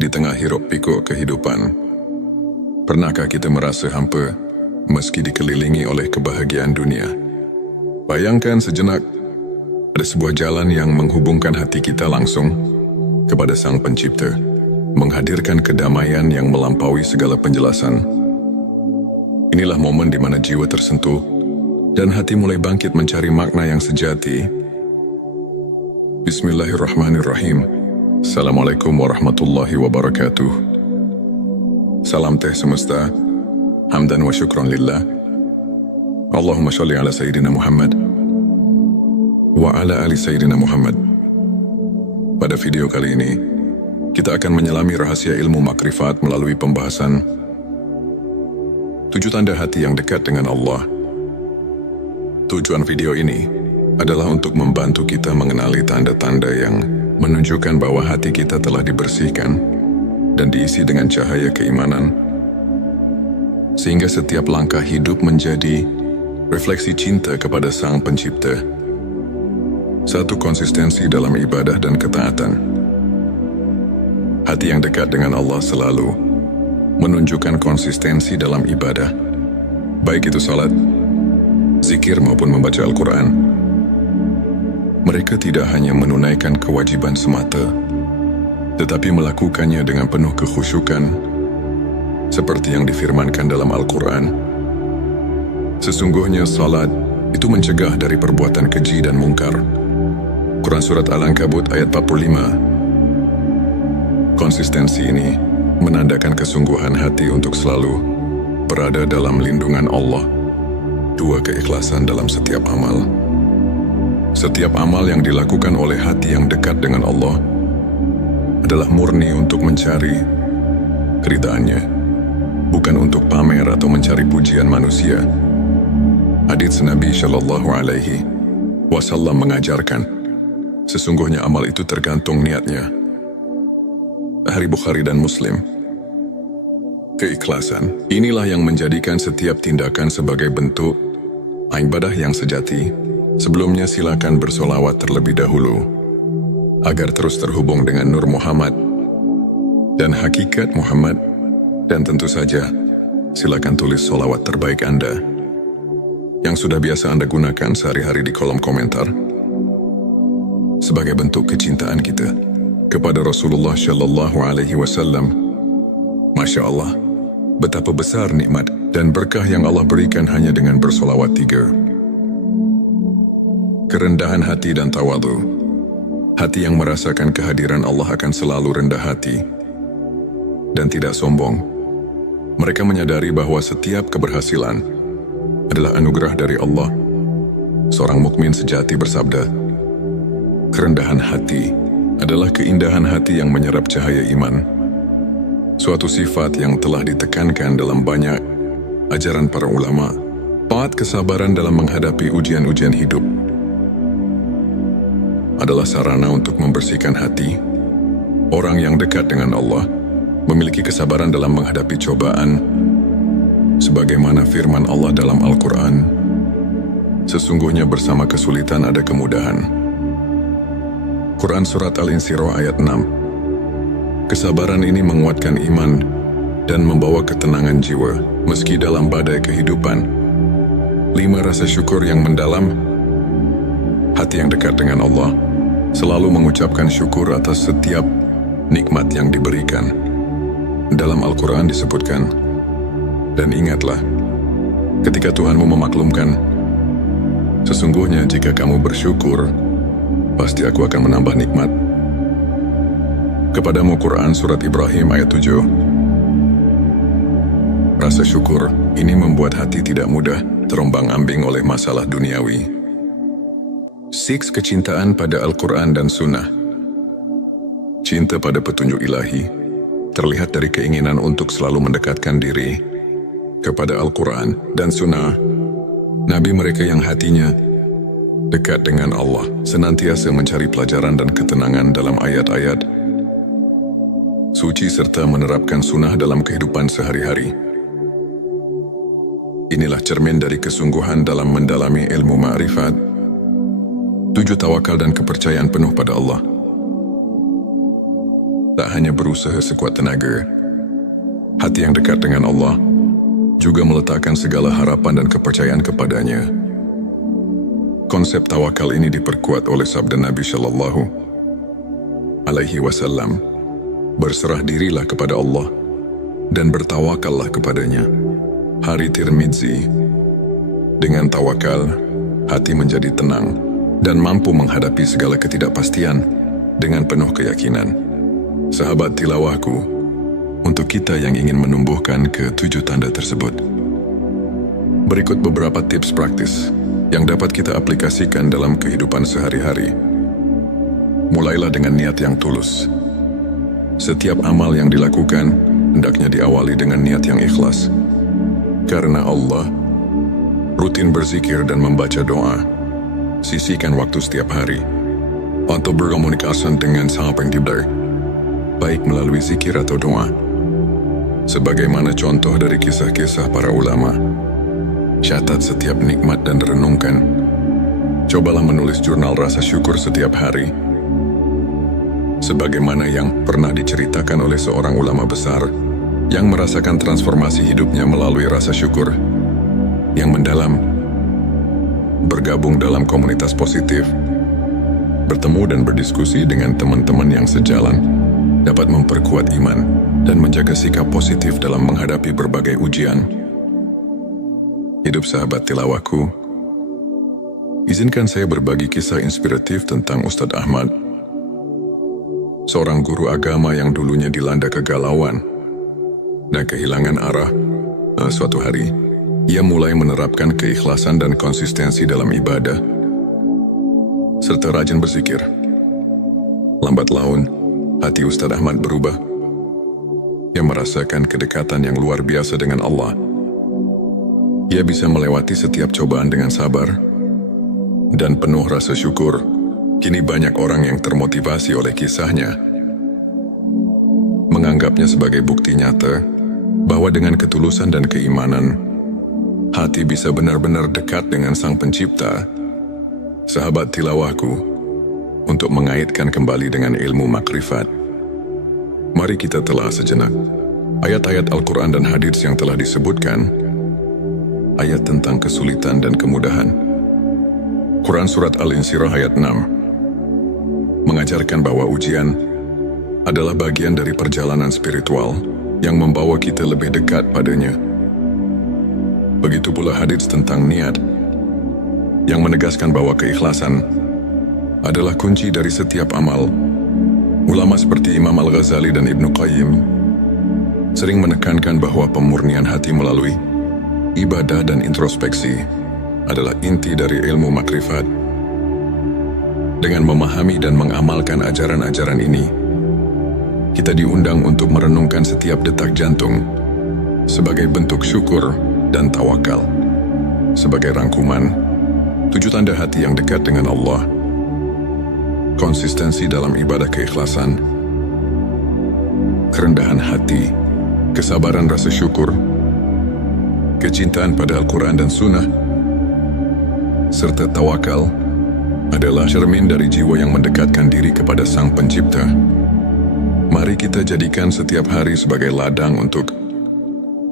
Di tengah hiruk-pikuk kehidupan, pernahkah kita merasa hampa meski dikelilingi oleh kebahagiaan dunia? Bayangkan sejenak, ada sebuah jalan yang menghubungkan hati kita langsung kepada Sang Pencipta, menghadirkan kedamaian yang melampaui segala penjelasan. Inilah momen di mana jiwa tersentuh dan hati mulai bangkit mencari makna yang sejati. Bismillahirrahmanirrahim. Assalamualaikum warahmatullahi wabarakatuh. Salam teh semesta, hamdan wa syukron lillah. Allahumma sholli ala Sayyidina Muhammad wa ala ali Sayyidina Muhammad. Pada video kali ini, kita akan menyelami rahasia ilmu makrifat melalui pembahasan 7 tanda hati yang dekat dengan Allah. Tujuan video ini adalah untuk membantu kita mengenali tanda-tanda yang menunjukkan bahwa hati kita telah dibersihkan dan diisi dengan cahaya keimanan, sehingga setiap langkah hidup menjadi refleksi cinta kepada Sang Pencipta. 1. Konsistensi dalam ibadah dan ketaatan. Hati yang dekat dengan Allah selalu menunjukkan konsistensi dalam ibadah, baik itu salat, zikir maupun membaca Al-Quran. Mereka tidak hanya menunaikan kewajiban semata, tetapi melakukannya dengan penuh kekhusyukan, seperti yang difirmankan dalam Al-Quran. Sesungguhnya salat itu mencegah dari perbuatan keji dan mungkar. Quran Surat Al-Ankabut ayat 45. Konsistensi ini menandakan kesungguhan hati untuk selalu berada dalam lindungan Allah. 2. Keikhlasan dalam setiap amal. Setiap amal yang dilakukan oleh hati yang dekat dengan Allah adalah murni untuk mencari keridhaannya, bukan untuk pamer atau mencari pujian manusia. Hadits Nabi Shallallahu Alaihi Wasallam mengajarkan, sesungguhnya amal itu tergantung niatnya. Hadits Bukhari dan Muslim. Keikhlasan inilah yang menjadikan setiap tindakan sebagai bentuk ibadah yang sejati. Sebelumnya silakan bersolawat terlebih dahulu, agar terus terhubung dengan Nur Muhammad dan hakikat Muhammad. Dan tentu saja, silakan tulis solawat terbaik Anda yang sudah biasa Anda gunakan sehari-hari di kolom komentar, sebagai bentuk kecintaan kita kepada Rasulullah Shallallahu Alaihi Wasallam. Masya Allah, betapa besar nikmat dan berkah yang Allah berikan hanya dengan bersolawat 3. Kerendahan hati dan tawadhu. Hati yang merasakan kehadiran Allah akan selalu rendah hati dan tidak sombong. Mereka menyadari bahwa setiap keberhasilan adalah anugerah dari Allah. Seorang mukmin sejati bersabda, kerendahan hati adalah keindahan hati yang menyerap cahaya iman. Suatu sifat yang telah ditekankan dalam banyak ajaran para ulama. 4. Kesabaran dalam menghadapi ujian-ujian hidup adalah sarana untuk membersihkan hati. Orang yang dekat dengan Allah memiliki kesabaran dalam menghadapi cobaan, sebagaimana firman Allah dalam Al-Quran, sesungguhnya bersama kesulitan ada kemudahan. Quran Surat Al-Insyirah ayat 6. Kesabaran ini menguatkan iman dan membawa ketenangan jiwa meski dalam badai kehidupan. 5. Rasa syukur yang mendalam. Hati yang dekat dengan Allah selalu mengucapkan syukur atas setiap nikmat yang diberikan. Dalam Al-Quran disebutkan, dan ingatlah, ketika Tuhanmu memaklumkan, sesungguhnya jika kamu bersyukur, pasti aku akan menambah nikmat. Kepadamu Quran Surat Ibrahim ayat 7. Rasa syukur ini membuat hati tidak mudah terombang-ambing oleh masalah duniawi. 6. Kecintaan pada Al-Quran dan Sunnah. Cinta pada petunjuk ilahi terlihat dari keinginan untuk selalu mendekatkan diri kepada Al-Quran dan Sunnah. Nabi mereka yang hatinya dekat dengan Allah senantiasa mencari pelajaran dan ketenangan dalam ayat-ayat suci serta menerapkan sunnah dalam kehidupan sehari-hari. Inilah cermin dari kesungguhan dalam mendalami ilmu ma'rifat. 7. Tawakal dan kepercayaan penuh pada Allah. tak hanya berusaha sekuat tenaga. Hati yang dekat dengan Allah juga meletakkan segala harapan dan kepercayaan kepadanya. Konsep tawakal ini diperkuat oleh sabda Nabi Shallallahu Alaihi Wasallam, berserah dirilah kepada Allah dan bertawakallah kepadanya. Hari Tirmidzi, dengan tawakal, hati menjadi tenang dan mampu menghadapi segala ketidakpastian dengan penuh keyakinan. Sahabat tilawahku, untuk kita yang ingin menumbuhkan ke-7 tanda tersebut, berikut beberapa tips praktis yang dapat kita aplikasikan dalam kehidupan sehari-hari. Mulailah dengan niat yang tulus. Setiap amal yang dilakukan hendaknya diawali dengan niat yang ikhlas. Karena Allah, rutin berzikir dan membaca doa. Sisihkan waktu setiap hari untuk berkomunikasi dengan Sang Pencipta, baik melalui zikir atau doa. Sebagaimana contoh dari kisah-kisah para ulama, catat setiap nikmat dan renungkan. Cobalah menulis jurnal rasa syukur setiap hari. Sebagaimana yang pernah diceritakan oleh seorang ulama besar yang merasakan transformasi hidupnya melalui rasa syukur yang mendalam, bergabung dalam komunitas positif, bertemu dan berdiskusi dengan teman-teman yang sejalan, dapat memperkuat iman dan menjaga sikap positif dalam menghadapi berbagai ujian. Hidup sahabat tilawahku, izinkan saya berbagi kisah inspiratif tentang Ustadz Ahmad, seorang guru agama yang dulunya dilanda kegalauan dan kehilangan arah. Suatu hari, ia mulai menerapkan keikhlasan dan konsistensi dalam ibadah, serta rajin berzikir. Lambat laun, hati Ustadz Ahmad berubah. Ia merasakan kedekatan yang luar biasa dengan Allah. Ia bisa melewati setiap cobaan dengan sabar dan penuh rasa syukur. Kini banyak orang yang termotivasi oleh kisahnya, menganggapnya sebagai bukti nyata bahwa dengan ketulusan dan keimanan, hati bisa benar-benar dekat dengan Sang Pencipta. Sahabat tilawahku, untuk mengaitkan kembali dengan ilmu makrifat, mari kita telah sejenak ayat-ayat Al-Quran dan hadits yang telah disebutkan. Ayat tentang kesulitan dan kemudahan. Quran Surat Al-Insyirah ayat 6 mengajarkan bahwa ujian adalah bagian dari perjalanan spiritual yang membawa kita lebih dekat padanya. Begitu pula hadits tentang niat yang menegaskan bahwa keikhlasan adalah kunci dari setiap amal. Ulama seperti Imam Al-Ghazali dan Ibnu Qayyim sering menekankan bahwa pemurnian hati melalui ibadah dan introspeksi adalah inti dari ilmu makrifat. Dengan memahami dan mengamalkan ajaran-ajaran ini, kita diundang untuk merenungkan setiap detak jantung sebagai bentuk syukur dan tawakal. Sebagai rangkuman, 7 tanda hati yang dekat dengan Allah: konsistensi dalam ibadah keikhlasan, kerendahan hati, kesabaran rasa syukur, kecintaan pada Al-Quran dan Sunnah, serta tawakal adalah cermin dari jiwa yang mendekatkan diri kepada Sang Pencipta. Mari kita jadikan setiap hari sebagai ladang untuk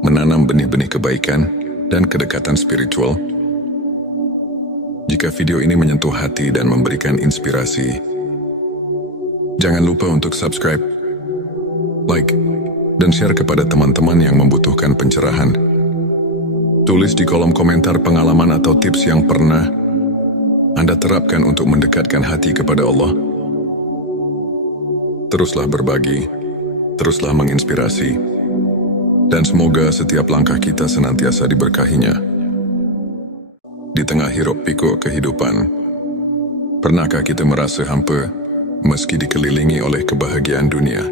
menanam benih-benih kebaikan dan kedekatan spiritual. Jika video ini menyentuh hati dan memberikan inspirasi, jangan lupa untuk subscribe, like, dan share kepada teman-teman yang membutuhkan pencerahan. Tulis di kolom komentar pengalaman atau tips yang pernah Anda terapkan untuk mendekatkan hati kepada Allah. Teruslah berbagi, teruslah menginspirasi, dan semoga setiap langkah kita senantiasa diberkahinya. Di tengah hiruk pikuk kehidupan, pernahkah kita merasa hampa meski dikelilingi oleh kebahagiaan dunia?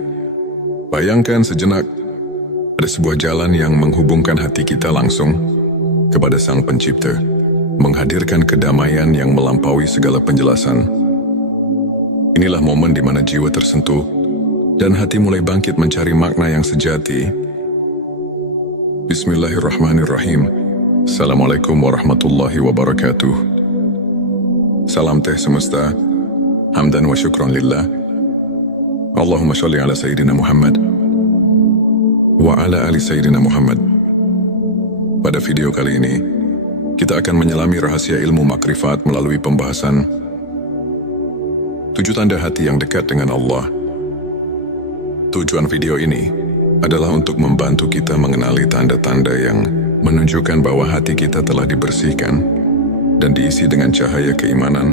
Bayangkan sejenak, ada sebuah jalan yang menghubungkan hati kita langsung kepada Sang Pencipta, menghadirkan kedamaian yang melampaui segala penjelasan. Inilah momen di mana jiwa tersentuh dan hati mulai bangkit mencari makna yang sejati. Bismillahirrahmanirrahim. Assalamualaikum warahmatullahi wabarakatuh. Salam teh semesta, hamdan wa syukron lillah. Allahumma sholli ala Sayyidina Muhammad wa ala ali Sayyidina Muhammad. Pada video kali ini, kita akan menyelami rahasia ilmu makrifat melalui pembahasan 7 tanda hati yang dekat dengan Allah. Tujuan video ini adalah untuk membantu kita mengenali tanda-tanda yang menunjukkan bahwa hati kita telah dibersihkan dan diisi dengan cahaya keimanan,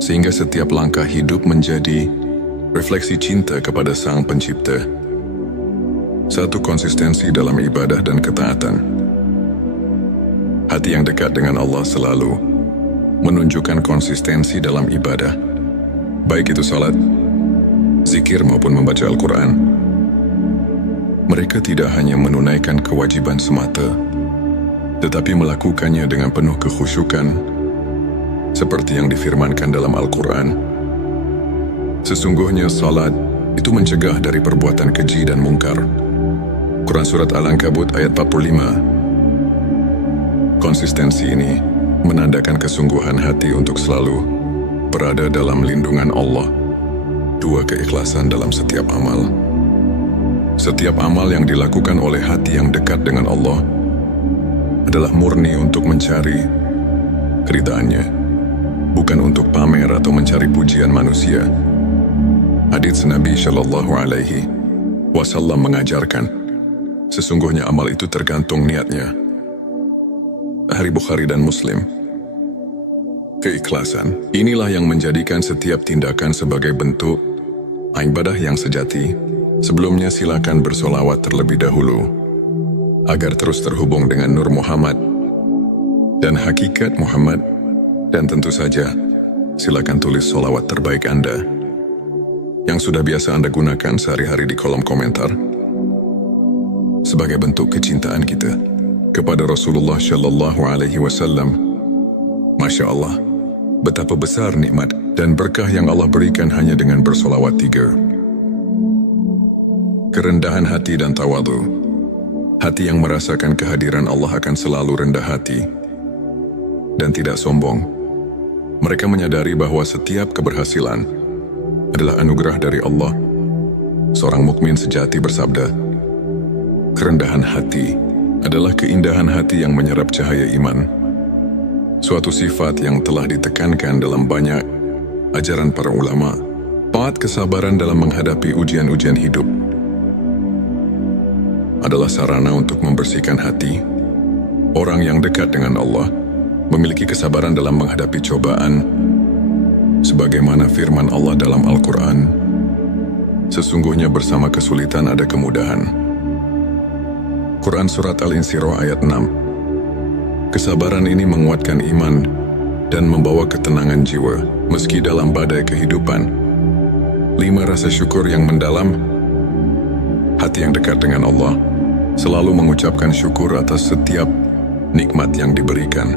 sehingga setiap langkah hidup menjadi refleksi cinta kepada Sang Pencipta. Satu, konsistensi dalam ibadah dan ketaatan. Hati yang dekat dengan Allah selalu menunjukkan konsistensi dalam ibadah, baik itu salat, zikir maupun membaca Al-Quran. Mereka tidak hanya menunaikan kewajiban semata, tetapi melakukannya dengan penuh kekhusyukan, seperti yang difirmankan dalam Al-Quran. Sesungguhnya salat itu mencegah dari perbuatan keji dan mungkar. Quran Surat Al-Ankabut ayat 45. Konsistensi ini menandakan kesungguhan hati untuk selalu berada dalam lindungan Allah. 2, keikhlasan dalam setiap amal. Setiap amal yang dilakukan oleh hati yang dekat dengan Allah adalah murni untuk mencari keridhaannya, bukan untuk pamer atau mencari pujian manusia. Hadits Nabi Shallallahu Alaihi Wasallam mengajarkan, sesungguhnya amal itu tergantung niatnya. Hari Bukhari dan Muslim. Keikhlasan, inilah yang menjadikan setiap tindakan sebagai bentuk ibadah yang sejati. Sebelumnya silakan bersolawat terlebih dahulu, agar terus terhubung dengan Nur Muhammad dan hakikat Muhammad. Dan tentu saja, silakan tulis solawat terbaik Anda yang sudah biasa Anda gunakan sehari-hari di kolom komentar, sebagai bentuk kecintaan kita kepada Rasulullah Shallallahu Alaihi Wasallam. Masya Allah, betapa besar nikmat dan berkah yang Allah berikan hanya dengan bersolawat 3. Kerendahan hati dan tawadhu. Hati yang merasakan kehadiran Allah akan selalu rendah hati dan tidak sombong. Mereka menyadari bahwa setiap keberhasilan adalah anugerah dari Allah. Seorang mukmin sejati bersabda, kerendahan hati adalah keindahan hati yang menyerap cahaya iman. Suatu sifat yang telah ditekankan dalam banyak ajaran para ulama. 4, kesabaran dalam menghadapi ujian-ujian hidup adalah sarana untuk membersihkan hati. Orang yang dekat dengan Allah memiliki kesabaran dalam menghadapi cobaan, sebagaimana firman Allah dalam Al-Quran, sesungguhnya bersama kesulitan ada kemudahan. Quran Surat Al-Insyirah ayat 6. Kesabaran ini menguatkan iman dan membawa ketenangan jiwa meski dalam badai kehidupan. 5, rasa syukur yang mendalam. Hati yang dekat dengan Allah selalu mengucapkan syukur atas setiap nikmat yang diberikan.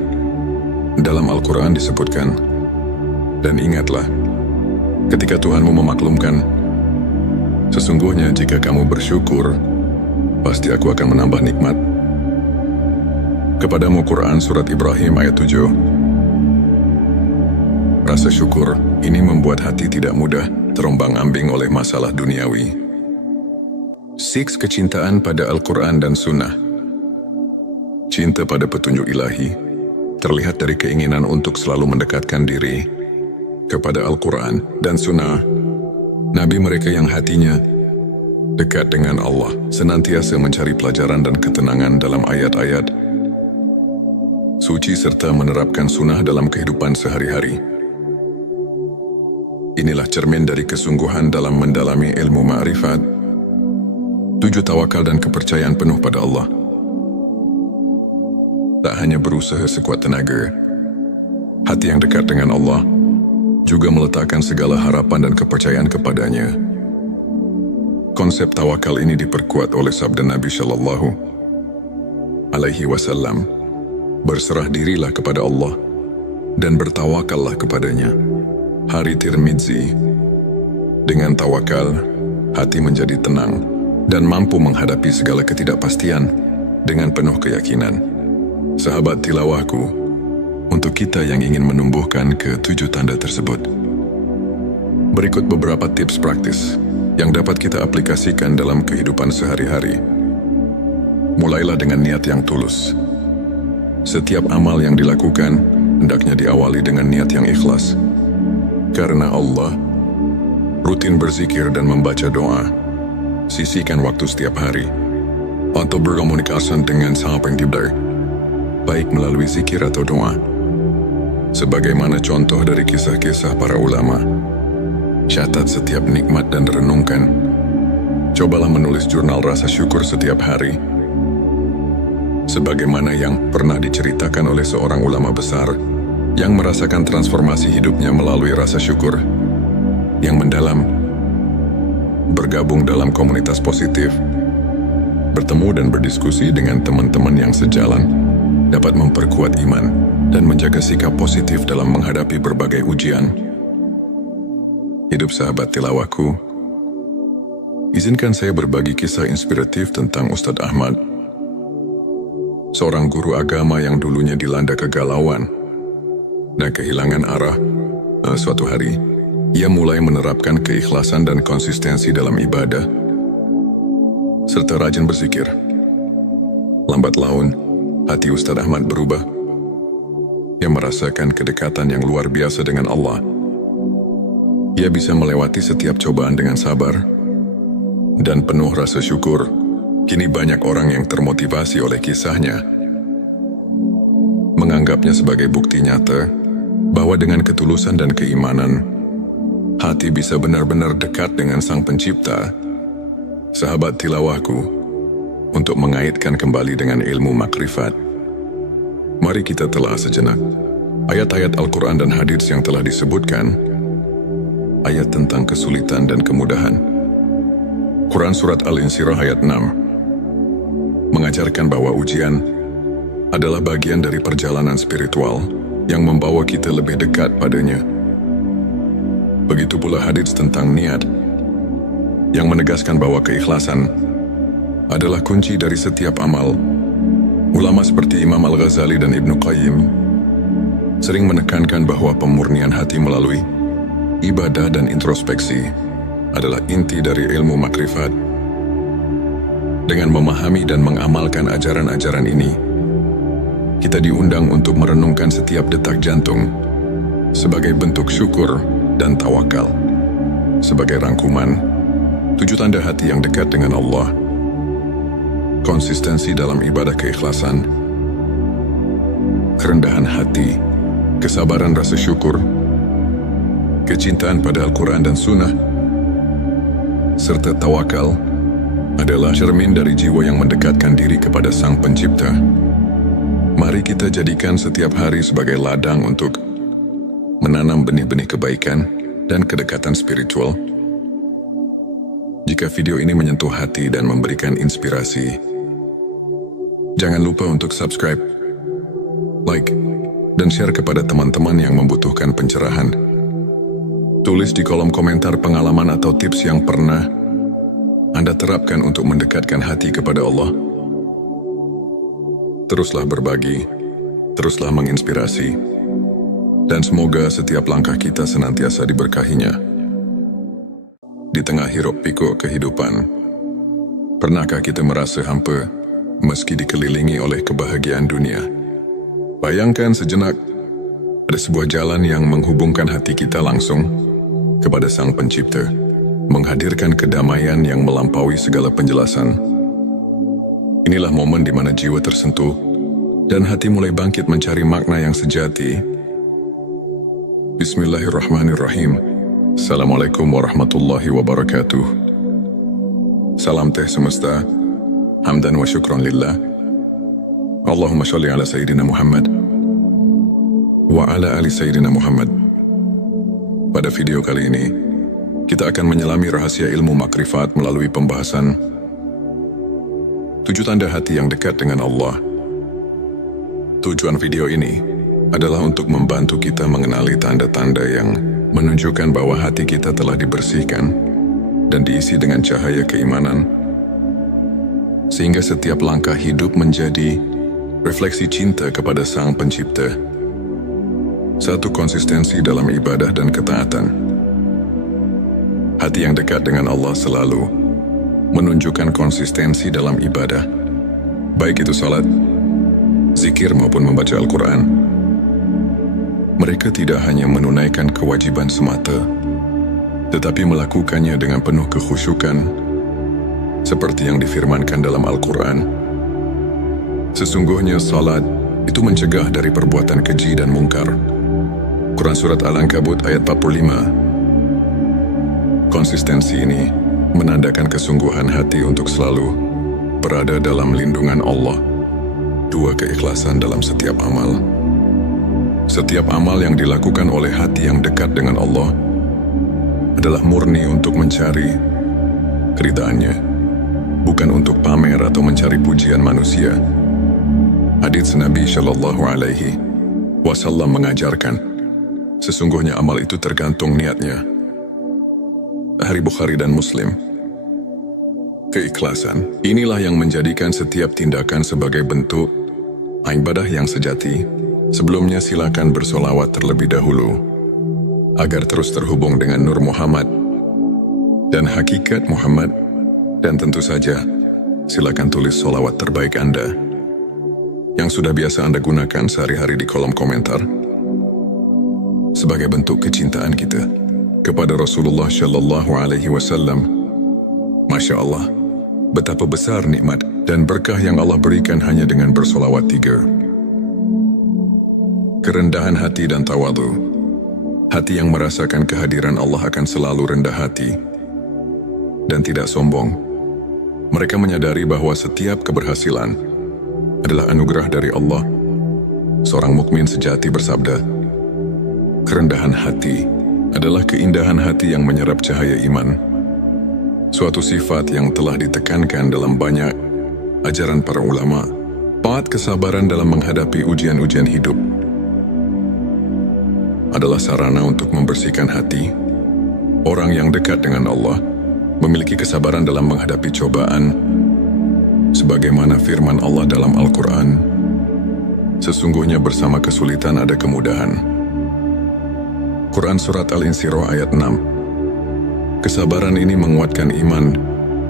Dalam Al-Quran disebutkan, dan ingatlah, ketika Tuhanmu memaklumkan, sesungguhnya jika kamu bersyukur, pasti aku akan menambah nikmat kepadamu. Quran Surat Ibrahim ayat 7. Rasa syukur ini membuat hati tidak mudah terombang-ambing oleh masalah duniawi. 6, kecintaan pada Al-Quran dan Sunnah. Cinta pada petunjuk ilahi terlihat dari keinginan untuk selalu mendekatkan diri kepada Al-Quran dan Sunnah. Nabi mereka yang hatinya dekat dengan Allah senantiasa mencari pelajaran dan ketenangan dalam ayat-ayat suci serta menerapkan sunnah dalam kehidupan sehari-hari. Inilah cermin dari kesungguhan dalam mendalami ilmu ma'rifat. 7, tawakal dan kepercayaan penuh pada Allah. Tak hanya berusaha sekuat tenaga, hati yang dekat dengan Allah juga meletakkan segala harapan dan kepercayaan kepadanya. Konsep tawakal ini diperkuat oleh sabda Nabi Shallallahu Alaihi Wasallam, berserah dirilah kepada Allah dan bertawakallah kepadanya. Hari Tirmidzi. Dengan tawakal, hati menjadi tenang dan mampu menghadapi segala ketidakpastian dengan penuh keyakinan. Sahabat tilawahku, untuk kita yang ingin menumbuhkan ke-7 tanda tersebut, Berikut beberapa tips praktis yang dapat kita aplikasikan dalam kehidupan sehari-hari. Mulailah dengan niat yang tulus. Setiap amal yang dilakukan hendaknya diawali dengan niat yang ikhlas. Karena Allah, rutin berzikir dan membaca doa. Sisihkan waktu setiap hari untuk berkomunikasi dengan Sang Pencipta, baik melalui zikir atau doa. Sebagaimana contoh dari kisah-kisah para ulama, catat setiap nikmat dan renungkan. Cobalah menulis jurnal rasa syukur setiap hari. Sebagaimana yang pernah diceritakan oleh seorang ulama besar yang merasakan transformasi hidupnya melalui rasa syukur yang mendalam, bergabung dalam komunitas positif, bertemu dan berdiskusi dengan teman-teman yang sejalan, dapat memperkuat iman dan menjaga sikap positif dalam menghadapi berbagai ujian. Hidup sahabat tilawahku, izinkan saya berbagi kisah inspiratif tentang Ustadz Ahmad, seorang guru agama yang dulunya dilanda kegalauan dan kehilangan arah. Suatu hari, ia mulai menerapkan keikhlasan dan konsistensi dalam ibadah, serta rajin berzikir. Lambat laun, hati Ustadz Ahmad berubah. Ia merasakan kedekatan yang luar biasa dengan Allah. Ia bisa melewati setiap cobaan dengan sabar dan penuh rasa syukur. Kini banyak orang yang termotivasi oleh kisahnya, menganggapnya sebagai bukti nyata bahwa dengan ketulusan dan keimanan, hati bisa benar-benar dekat dengan Sang Pencipta. Sahabat tilawahku, untuk mengaitkan kembali dengan ilmu makrifat, mari kita telah sejenak ayat-ayat Al-Quran dan hadits yang telah disebutkan, ayat tentang kesulitan dan kemudahan. Quran Surat Al-Insyirah ayat 6 mengajarkan bahwa ujian adalah bagian dari perjalanan spiritual yang membawa kita lebih dekat padanya. Begitu pula hadits tentang niat, yang menegaskan bahwa keikhlasan adalah kunci dari setiap amal. Ulama seperti Imam Al-Ghazali dan Ibnu Qayyim sering menekankan bahwa pemurnian hati melalui ibadah dan introspeksi adalah inti dari ilmu makrifat. Dengan memahami dan mengamalkan ajaran-ajaran ini, kita diundang untuk merenungkan setiap detak jantung sebagai bentuk syukur dan tawakal. Sebagai rangkuman, 7 tanda hati yang dekat dengan Allah: konsistensi dalam ibadah keikhlasan, kerendahan hati, kesabaran rasa syukur, kecintaan pada Al-Quran dan Sunnah, serta tawakal adalah cermin dari jiwa yang mendekatkan diri kepada Sang Pencipta. Mari kita jadikan setiap hari sebagai ladang untuk menanam benih-benih kebaikan dan kedekatan spiritual. Jika video ini menyentuh hati dan memberikan inspirasi, jangan lupa untuk subscribe, like, dan share kepada teman-teman yang membutuhkan pencerahan. Tulis di kolom komentar pengalaman atau tips yang pernah Anda terapkan untuk mendekatkan hati kepada Allah. Teruslah berbagi, teruslah menginspirasi, dan semoga setiap langkah kita senantiasa diberkahinya. Di tengah hiruk pikuk kehidupan, pernahkah kita merasa hampa meski dikelilingi oleh kebahagiaan dunia? Bayangkan sejenak, ada sebuah jalan yang menghubungkan hati kita langsung kepada Sang Pencipta, menghadirkan kedamaian yang melampaui segala penjelasan. Inilah momen di mana jiwa tersentuh dan hati mulai bangkit mencari makna yang sejati. Bismillahirrahmanirrahim. Assalamualaikum warahmatullahi wabarakatuh. Salam teh semesta, hamdan wa syukran lillah. Allahumma sholli ala Sayyidina Muhammad wa ala ali Sayyidina Muhammad. Pada video kali ini, kita akan menyelami rahasia ilmu makrifat melalui pembahasan 7 tanda hati yang dekat dengan Allah. Tujuan video ini adalah untuk membantu kita mengenali tanda-tanda yang menunjukkan bahwa hati kita telah dibersihkan dan diisi dengan cahaya keimanan, sehingga setiap langkah hidup menjadi refleksi cinta kepada Sang Pencipta. 1. Konsistensi dalam ibadah dan ketaatan. Hati yang dekat dengan Allah selalu menunjukkan konsistensi dalam ibadah, baik itu salat, zikir maupun membaca Al-Quran. Mereka tidak hanya menunaikan kewajiban semata, tetapi melakukannya dengan penuh kekhusyukan, seperti yang difirmankan dalam Al-Quran. Sesungguhnya salat itu mencegah dari perbuatan keji dan mungkar. Quran Surat Al-Ankabut ayat 45. Konsistensi ini menandakan kesungguhan hati untuk selalu berada dalam lindungan Allah. 2. Keikhlasan dalam setiap amal. Setiap amal yang dilakukan oleh hati yang dekat dengan Allah adalah murni untuk mencari keridhaannya, bukan untuk pamer atau mencari pujian manusia. Hadits Nabi Shallallahu Alaihi Wasallam mengajarkan, sesungguhnya amal itu tergantung niatnya. Hari Bukhari dan Muslim. Keikhlasan inilah yang menjadikan setiap tindakan sebagai bentuk ibadah yang sejati. Sebelumnya silakan bersolawat terlebih dahulu agar terus terhubung dengan Nur Muhammad dan hakikat Muhammad, dan tentu saja silakan tulis solawat terbaik Anda yang sudah biasa Anda gunakan sehari-hari di kolom komentar sebagai bentuk kecintaan kita kepada Rasulullah Shallallahu Alaihi Wasallam. Masya Allah, betapa besar nikmat dan berkah yang Allah berikan hanya dengan bersolawat 3. Kerendahan hati dan tawadhu. Hati yang merasakan kehadiran Allah akan selalu rendah hati dan tidak sombong. Mereka menyadari bahwa setiap keberhasilan adalah anugerah dari Allah. Seorang mukmin sejati bersabda, kerendahan hati adalah keindahan hati yang menyerap cahaya iman. Suatu sifat yang telah ditekankan dalam banyak ajaran para ulama. 4. Kesabaran dalam menghadapi ujian-ujian hidup adalah sarana untuk membersihkan hati. Orang yang dekat dengan Allah memiliki kesabaran dalam menghadapi cobaan, sebagaimana firman Allah dalam Al-Quran, sesungguhnya bersama kesulitan ada kemudahan. Quran Surat Al-Insyirah ayat 6. Kesabaran ini menguatkan iman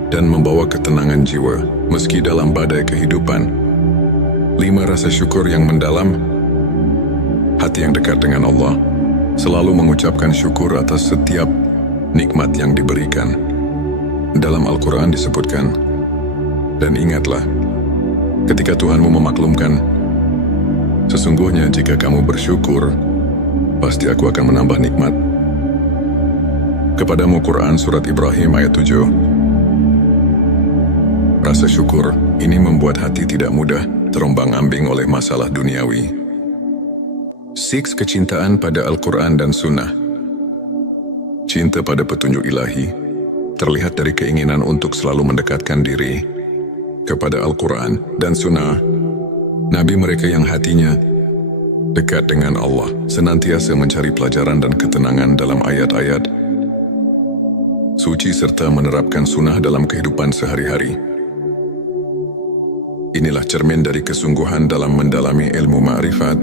dan membawa ketenangan jiwa meski dalam badai kehidupan. 5. Rasa syukur yang mendalam. Hati yang dekat dengan Allah selalu mengucapkan syukur atas setiap nikmat yang diberikan. Dalam Al-Quran disebutkan, dan ingatlah, ketika Tuhanmu memaklumkan, sesungguhnya jika kamu bersyukur, pasti aku akan menambah nikmat kepadamu. Quran Surat Ibrahim ayat 7. Rasa syukur ini membuat hati tidak mudah terombang-ambing oleh masalah duniawi. 6. Kecintaan pada Al-Quran dan Sunnah. Cinta pada petunjuk ilahi terlihat dari keinginan untuk selalu mendekatkan diri kepada Al-Quran dan Sunnah. Nabi mereka yang hatinya dekat dengan Allah senantiasa mencari pelajaran dan ketenangan dalam ayat-ayat suci serta menerapkan sunnah dalam kehidupan sehari-hari. Inilah cermin dari kesungguhan dalam mendalami ilmu ma'rifat.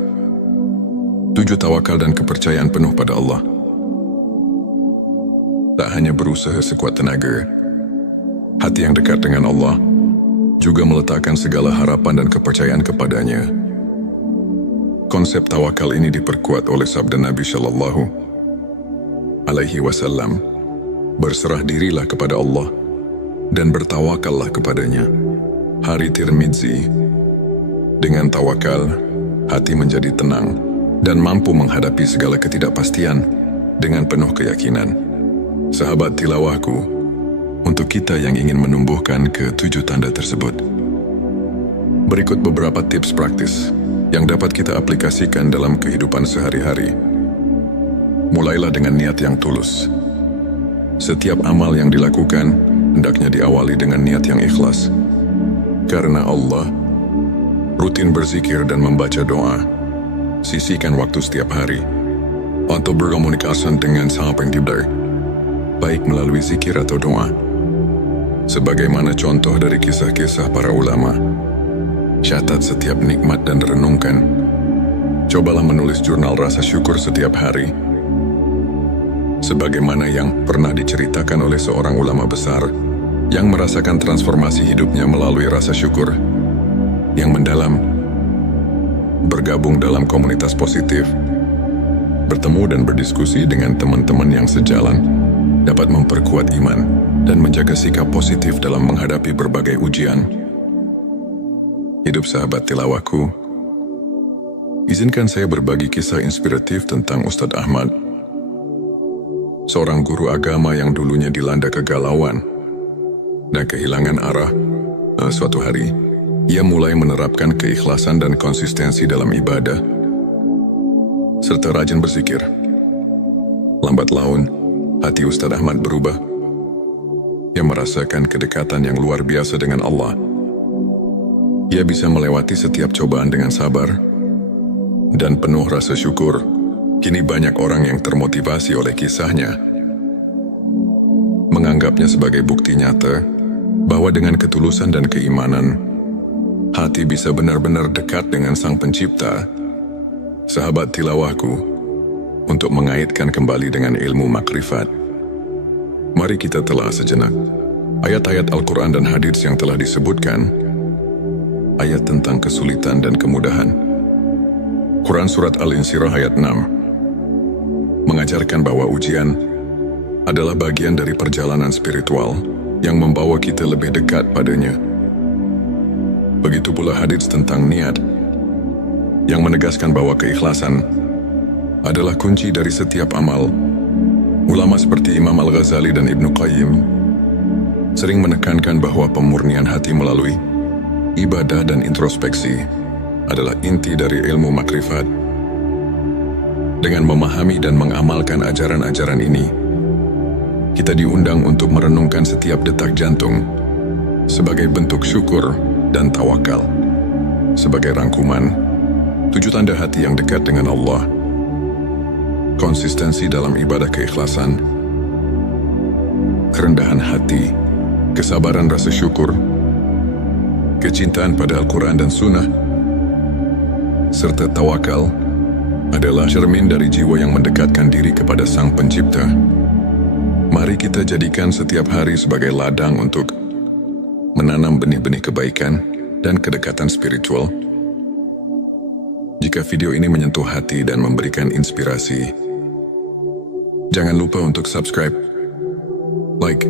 7. Tawakal dan kepercayaan penuh pada Allah. Tak hanya berusaha sekuat tenaga, hati yang dekat dengan Allah juga meletakkan segala harapan dan kepercayaan kepadanya. Konsep tawakal ini diperkuat oleh sabda Nabi Shallallahu Alaihi Wasallam, berserah dirilah kepada Allah dan bertawakallah kepadanya. Hari Tirmidzi. Dengan tawakal, hati menjadi tenang dan mampu menghadapi segala ketidakpastian dengan penuh keyakinan. Sahabat tilawahku, untuk kita yang ingin menumbuhkan ke-7 tanda tersebut, berikut beberapa tips praktis yang dapat kita aplikasikan dalam kehidupan sehari-hari. Mulailah dengan niat yang tulus. Setiap amal yang dilakukan hendaknya diawali dengan niat yang ikhlas. Karena Allah, rutin berzikir dan membaca doa. Sisihkan waktu setiap hari untuk berkomunikasi dengan Sang Pencipta, baik melalui zikir atau doa. Sebagaimana contoh dari kisah-kisah para ulama, catat setiap nikmat dan renungkan. Cobalah menulis jurnal rasa syukur setiap hari. sebagaimana yang pernah diceritakan oleh seorang ulama besar yang merasakan transformasi hidupnya melalui rasa syukur yang mendalam, bergabung dalam komunitas positif, bertemu dan berdiskusi dengan teman-teman yang sejalan, dapat memperkuat iman dan menjaga sikap positif dalam menghadapi berbagai ujian. Hidup sahabat tilawahku, izinkan saya berbagi kisah inspiratif tentang Ustadz Ahmad, seorang guru agama yang dulunya dilanda kegalauan dan kehilangan arah. Suatu hari, ia mulai menerapkan keikhlasan dan konsistensi dalam ibadah, serta rajin berzikir. Lambat laun, hati Ustadz Ahmad berubah. Ia merasakan kedekatan yang luar biasa dengan Allah. Ia bisa melewati setiap cobaan dengan sabar dan penuh rasa syukur. Kini banyak orang yang termotivasi oleh kisahnya, menganggapnya sebagai bukti nyata bahwa dengan ketulusan dan keimanan, hati bisa benar-benar dekat dengan Sang Pencipta. Sahabat tilawahku, untuk mengaitkan kembali dengan ilmu makrifat, mari kita telah sejenak ayat-ayat Al-Quran dan hadits yang telah disebutkan, ayat tentang kesulitan dan kemudahan. Quran Surat Al-Insyirah ayat 6 mengajarkan bahwa ujian adalah bagian dari perjalanan spiritual yang membawa kita lebih dekat padanya. Begitu pula hadits tentang niat, yang menegaskan bahwa keikhlasan adalah kunci dari setiap amal. Ulama seperti Imam Al-Ghazali dan Ibnu Qayyim sering menekankan bahwa pemurnian hati melalui ibadah dan introspeksi adalah inti dari ilmu makrifat. Dengan memahami dan mengamalkan ajaran-ajaran ini, kita diundang untuk merenungkan setiap detak jantung sebagai bentuk syukur dan tawakal. Sebagai rangkuman, 7 tanda hati yang dekat dengan Allah: konsistensi dalam ibadah keikhlasan, kerendahan hati, kesabaran rasa syukur, kecintaan pada Al-Quran dan Sunnah, serta tawakal adalah cermin dari jiwa yang mendekatkan diri kepada Sang Pencipta. Mari kita jadikan setiap hari sebagai ladang untuk menanam benih-benih kebaikan dan kedekatan spiritual. Jika video ini menyentuh hati dan memberikan inspirasi, jangan lupa untuk subscribe, like,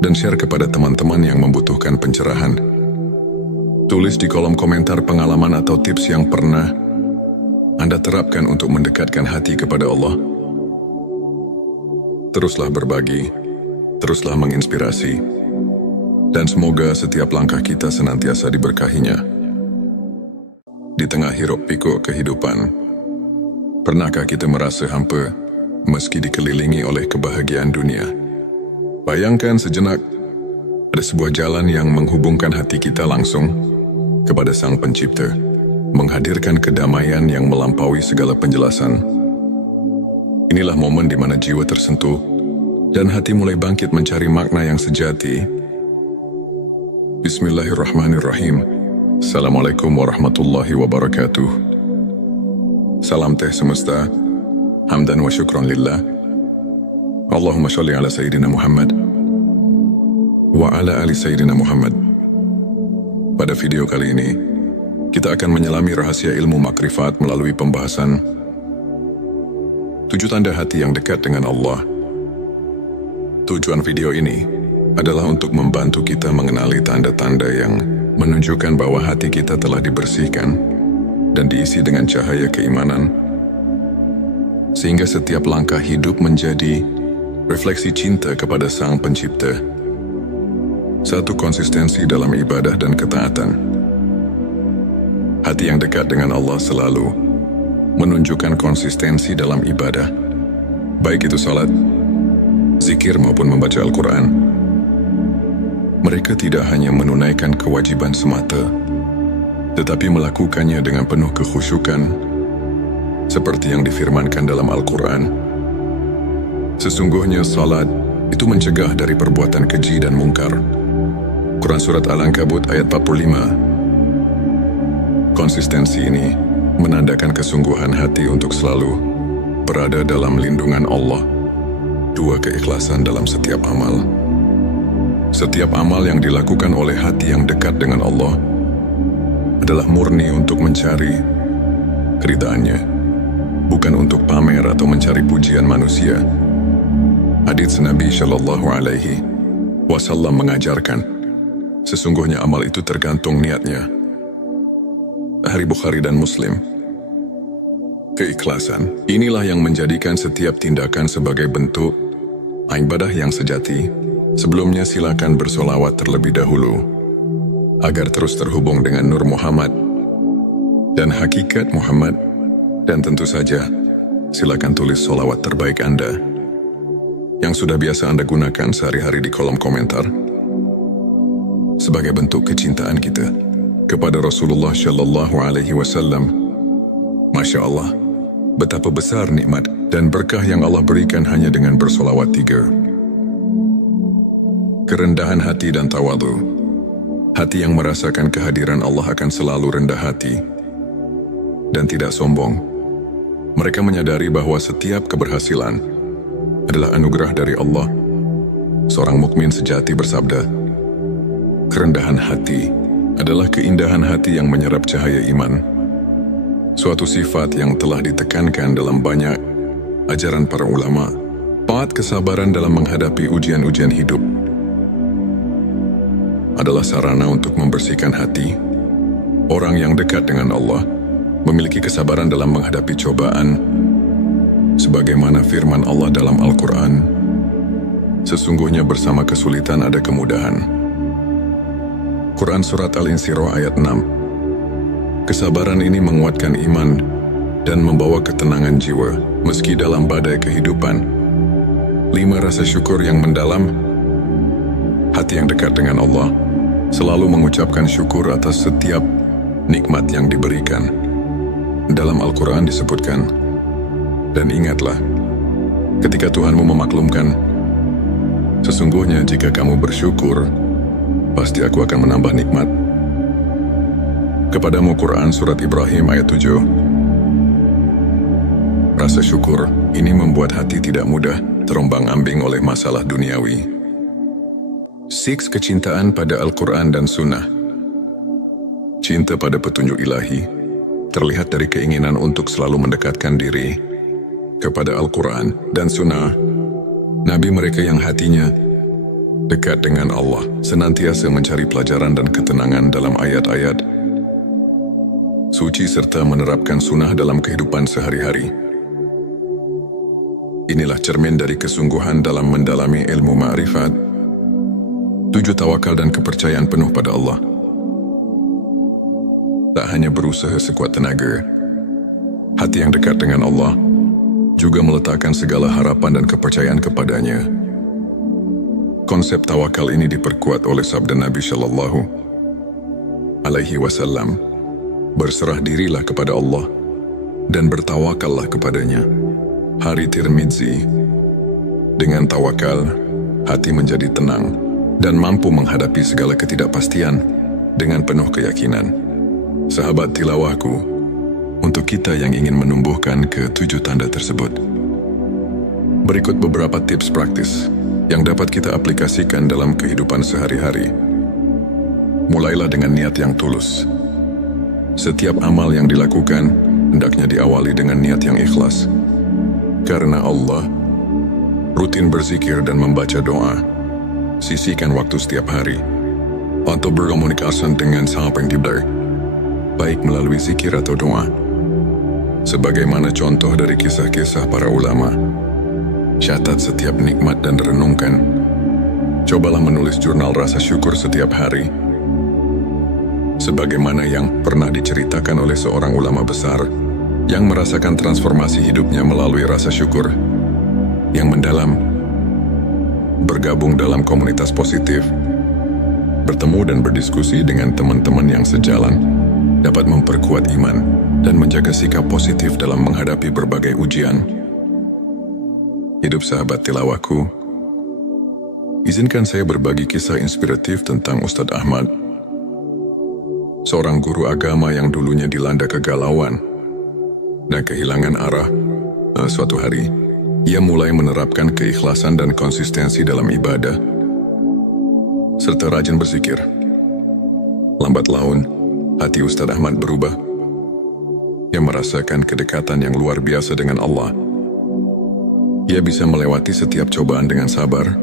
dan share kepada teman-teman yang membutuhkan pencerahan. Tulis di kolom komentar pengalaman atau tips yang pernah Anda terapkan untuk mendekatkan hati kepada Allah. Teruslah berbagi, teruslah menginspirasi, dan semoga setiap langkah kita senantiasa diberkahinya. Di tengah hiruk pikuk kehidupan, pernahkah kita merasa hampa meski dikelilingi oleh kebahagiaan dunia? Bayangkan sejenak, ada sebuah jalan yang menghubungkan hati kita langsung kepada Sang Pencipta, menghadirkan kedamaian yang melampaui segala penjelasan. Inilah momen di mana jiwa tersentuh dan hati mulai bangkit mencari makna yang sejati. Bismillahirrahmanirrahim. Assalamualaikum warahmatullahi wabarakatuh. Salam teh semesta, hamdan wa syukran lillah. Allahumma sholli ala Sayyidina Muhammad wa ala ali Sayyidina Muhammad. Pada video kali ini, kita akan menyelami rahasia ilmu makrifat melalui pembahasan 7 tanda hati yang dekat dengan Allah. Tujuan video ini adalah untuk membantu kita mengenali tanda-tanda yang menunjukkan bahwa hati kita telah dibersihkan dan diisi dengan cahaya keimanan, sehingga setiap langkah hidup menjadi refleksi cinta kepada Sang Pencipta. 1. Konsistensi dalam ibadah dan ketaatan. Hati yang dekat dengan Allah selalu menunjukkan konsistensi dalam ibadah, baik itu salat, zikir maupun membaca Al-Quran. Mereka tidak hanya menunaikan kewajiban semata, tetapi melakukannya dengan penuh kekhusyukan, seperti yang difirmankan dalam Al-Quran. Sesungguhnya salat itu mencegah dari perbuatan keji dan mungkar. Quran Surat Al-Ankabut ayat 45. Konsistensi ini menandakan kesungguhan hati untuk selalu berada dalam lindungan Allah 2. Keikhlasan dalam setiap amal. Setiap amal yang dilakukan oleh hati yang dekat dengan Allah adalah murni untuk mencari keridhaannya, bukan untuk pamer atau mencari pujian manusia. Hadits Nabi Shallallahu Alaihi Wasallam mengajarkan, sesungguhnya amal itu tergantung niatnya. Sahih Bukhari dan Muslim. Keikhlasan inilah yang menjadikan setiap tindakan sebagai bentuk ibadah yang sejati. Sebelumnya silakan bersolawat terlebih dahulu agar terus terhubung dengan Nur Muhammad dan hakikat Muhammad, dan tentu saja silakan tulis solawat terbaik Anda yang sudah biasa Anda gunakan sehari-hari di kolom komentar sebagai bentuk kecintaan kita kepada Rasulullah Shallallahu Alaihi Wasallam. Masya Allah, betapa besar nikmat dan berkah yang Allah berikan hanya dengan bersolawat 3. Kerendahan hati dan tawadhu. Hati yang merasakan kehadiran Allah akan selalu rendah hati dan tidak sombong. Mereka menyadari bahwa setiap keberhasilan adalah anugerah dari Allah. Seorang mukmin sejati bersabda, kerendahan hati adalah keindahan hati yang menyerap cahaya iman. Suatu sifat yang telah ditekankan dalam banyak ajaran para ulama. 4. Kesabaran dalam menghadapi ujian-ujian hidup adalah sarana untuk membersihkan hati. Orang yang dekat dengan Allah memiliki kesabaran dalam menghadapi cobaan, sebagaimana firman Allah dalam Al-Quran, sesungguhnya bersama kesulitan ada kemudahan. Quran Surat Al-Insyirah ayat 6. Kesabaran ini menguatkan iman dan membawa ketenangan jiwa meski dalam badai kehidupan. 5. Rasa syukur yang mendalam. Hati yang dekat dengan Allah selalu mengucapkan syukur atas setiap nikmat yang diberikan. Dalam Al-Quran disebutkan, dan ingatlah, ketika Tuhanmu memaklumkan, sesungguhnya jika kamu bersyukur, pasti aku akan menambah nikmat kepadamu. Quran Surat Ibrahim ayat 7. Rasa syukur ini membuat hati tidak mudah terombang-ambing oleh masalah duniawi. 6. Kecintaan pada Al-Quran dan Sunnah. Cinta pada petunjuk ilahi terlihat dari keinginan untuk selalu mendekatkan diri kepada Al-Quran dan Sunnah. Nabi mereka yang hatinya dekat dengan Allah senantiasa mencari pelajaran dan ketenangan dalam ayat-ayat suci serta menerapkan sunnah dalam kehidupan sehari-hari. Inilah cermin dari kesungguhan dalam mendalami ilmu ma'rifat. 7. Tawakal dan kepercayaan penuh pada Allah. Tak hanya berusaha sekuat tenaga, hati yang dekat dengan Allah juga meletakkan segala harapan dan kepercayaan kepadanya. Konsep tawakal ini diperkuat oleh sabda Nabi Shallallahu Alaihi Wasallam, berserah dirilah kepada Allah dan bertawakallah kepadanya. Hari Tirmidzi. Dengan tawakal, hati menjadi tenang dan mampu menghadapi segala ketidakpastian dengan penuh keyakinan. Sahabat tilawahku, untuk kita yang ingin menumbuhkan ke-7 tanda tersebut, berikut beberapa tips praktis yang dapat kita aplikasikan dalam kehidupan sehari-hari. Mulailah dengan niat yang tulus. Setiap amal yang dilakukan hendaknya diawali dengan niat yang ikhlas. Karena Allah, rutin berzikir dan membaca doa. Sisihkan waktu setiap hari untuk berkomunikasi dengan Sang Pencipta, baik melalui zikir atau doa. Sebagaimana contoh dari kisah-kisah para ulama, catat setiap nikmat dan renungkan. Cobalah menulis jurnal rasa syukur setiap hari. Sebagaimana yang pernah diceritakan oleh seorang ulama besar yang merasakan transformasi hidupnya melalui rasa syukur yang mendalam. Bergabung dalam komunitas positif, bertemu dan berdiskusi dengan teman-teman yang sejalan, dapat memperkuat iman dan menjaga sikap positif dalam menghadapi berbagai ujian. Hidup sahabat tilawahku, izinkan saya berbagi kisah inspiratif tentang Ustadz Ahmad, seorang guru agama yang dulunya dilanda kegalauan dan kehilangan arah. Suatu hari, ia mulai menerapkan keikhlasan dan konsistensi dalam ibadah, serta rajin berzikir. Lambat laun, hati Ustadz Ahmad berubah. Ia merasakan kedekatan yang luar biasa dengan Allah. Ia bisa melewati setiap cobaan dengan sabar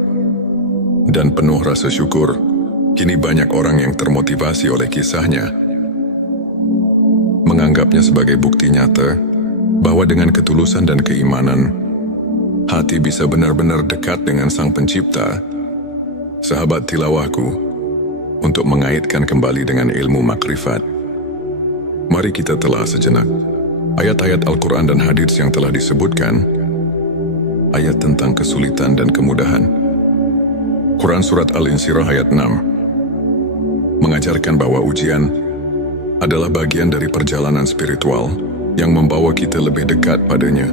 dan penuh rasa syukur. Kini banyak orang yang termotivasi oleh kisahnya, menganggapnya sebagai bukti nyata bahwa dengan ketulusan dan keimanan, hati bisa benar-benar dekat dengan Sang Pencipta. Sahabat tilawahku, untuk mengaitkan kembali dengan ilmu makrifat, mari kita telah sejenak ayat-ayat Al-Quran dan hadits yang telah disebutkan, ayat tentang kesulitan dan kemudahan. Quran Surat Al-Insyirah ayat 6 mengajarkan bahwa ujian adalah bagian dari perjalanan spiritual yang membawa kita lebih dekat padanya.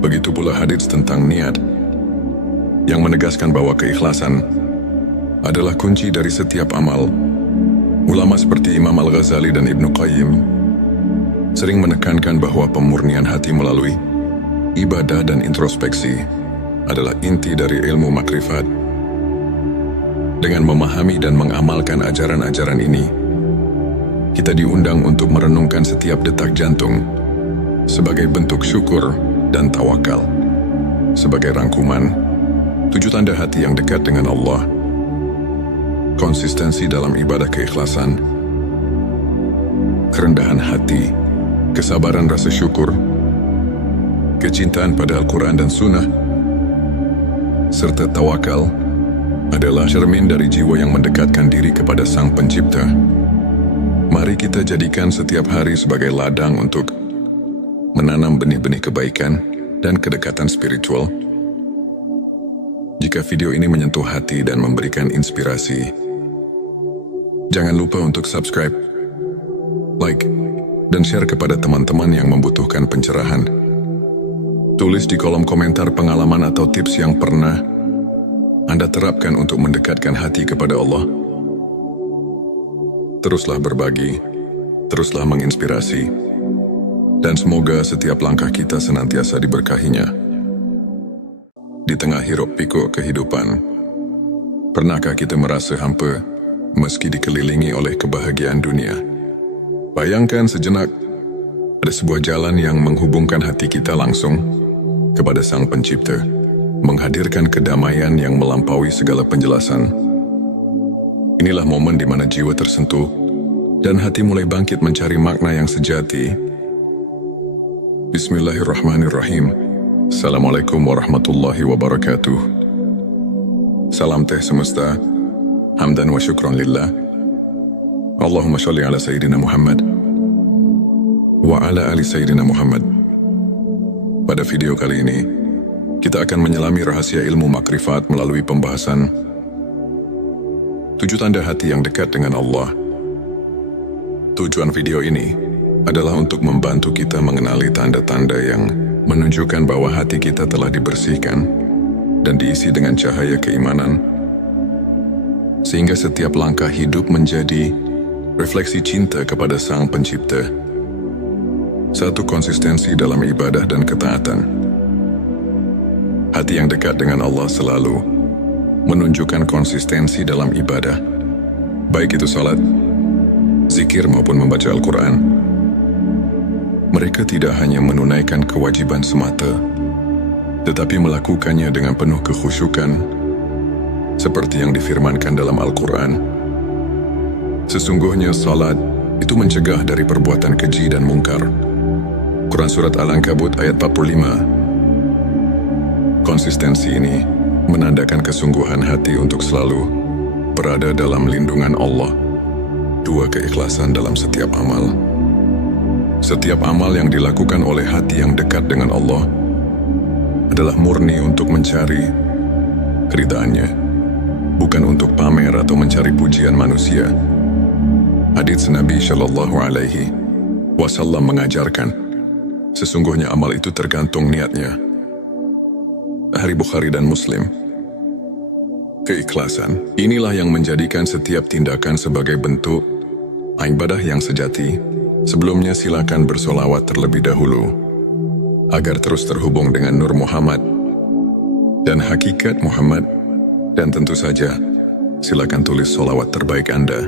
Begitu pula hadits tentang niat, yang menegaskan bahwa keikhlasan adalah kunci dari setiap amal. Ulama seperti Imam Al-Ghazali dan Ibnu Qayyim sering menekankan bahwa pemurnian hati melalui ibadah dan introspeksi adalah inti dari ilmu makrifat. Dengan memahami dan mengamalkan ajaran-ajaran ini, kita diundang untuk merenungkan setiap detak jantung sebagai bentuk syukur dan tawakal. Sebagai rangkuman, 7 tanda hati yang dekat dengan Allah: konsistensi dalam ibadah keikhlasan, kerendahan hati, kesabaran rasa syukur, kecintaan pada Al-Quran dan Sunnah, serta tawakal adalah cermin dari jiwa yang mendekatkan diri kepada Sang Pencipta. Mari kita jadikan setiap hari sebagai ladang untuk menanam benih-benih kebaikan dan kedekatan spiritual. Jika video ini menyentuh hati dan memberikan inspirasi, jangan lupa untuk subscribe, like, dan share kepada teman-teman yang membutuhkan pencerahan. Tulis di kolom komentar pengalaman atau tips yang pernah Anda terapkan untuk mendekatkan hati kepada Allah. Teruslah berbagi, teruslah menginspirasi, dan semoga setiap langkah kita senantiasa diberkahinya. Di tengah hiruk pikuk kehidupan, pernahkah kita merasa hampa meski dikelilingi oleh kebahagiaan dunia? Bayangkan sejenak, ada sebuah jalan yang menghubungkan hati kita langsung kepada Sang Pencipta, menghadirkan kedamaian yang melampaui segala penjelasan. Inilah momen di mana jiwa tersentuh dan hati mulai bangkit mencari makna yang sejati. Bismillahirrahmanirrahim. Assalamualaikum warahmatullahi wabarakatuh. Salam teh semesta, hamdan wa syukran lillah. Allahumma sholli ala Sayyidina Muhammad wa ala ali Sayyidina Muhammad. Pada video kali ini, kita akan menyelami rahasia ilmu makrifat melalui pembahasan 7 tanda hati yang dekat dengan Allah. Tujuan video ini adalah untuk membantu kita mengenali tanda-tanda yang menunjukkan bahwa hati kita telah dibersihkan dan diisi dengan cahaya keimanan, sehingga setiap langkah hidup menjadi refleksi cinta kepada Sang Pencipta. 1. Konsistensi dalam ibadah dan ketaatan. Hati yang dekat dengan Allah selalu menunjukkan konsistensi dalam ibadah, baik itu salat, zikir maupun membaca Al-Quran. Mereka tidak hanya menunaikan kewajiban semata, tetapi melakukannya dengan penuh kekhusyukan, seperti yang difirmankan dalam Al-Quran. Sesungguhnya salat itu mencegah dari perbuatan keji dan mungkar. Quran Surat Al-Ankabut ayat 45. Konsistensi ini menandakan kesungguhan hati untuk selalu berada dalam lindungan Allah. 2. Keikhlasan dalam setiap amal. Setiap amal yang dilakukan oleh hati yang dekat dengan Allah adalah murni untuk mencari keridhaannya, bukan untuk pamer atau mencari pujian manusia. Hadits Nabi Shallallahu Alaihi Wasallam mengajarkan, sesungguhnya amal itu tergantung niatnya. Hari Bukhari dan Muslim. Keikhlasan inilah yang menjadikan setiap tindakan sebagai bentuk ibadah yang sejati. Sebelumnya silakan bersolawat terlebih dahulu. agar terus terhubung dengan Nur Muhammad dan hakikat Muhammad. Dan tentu saja, silakan tulis sholawat terbaik Anda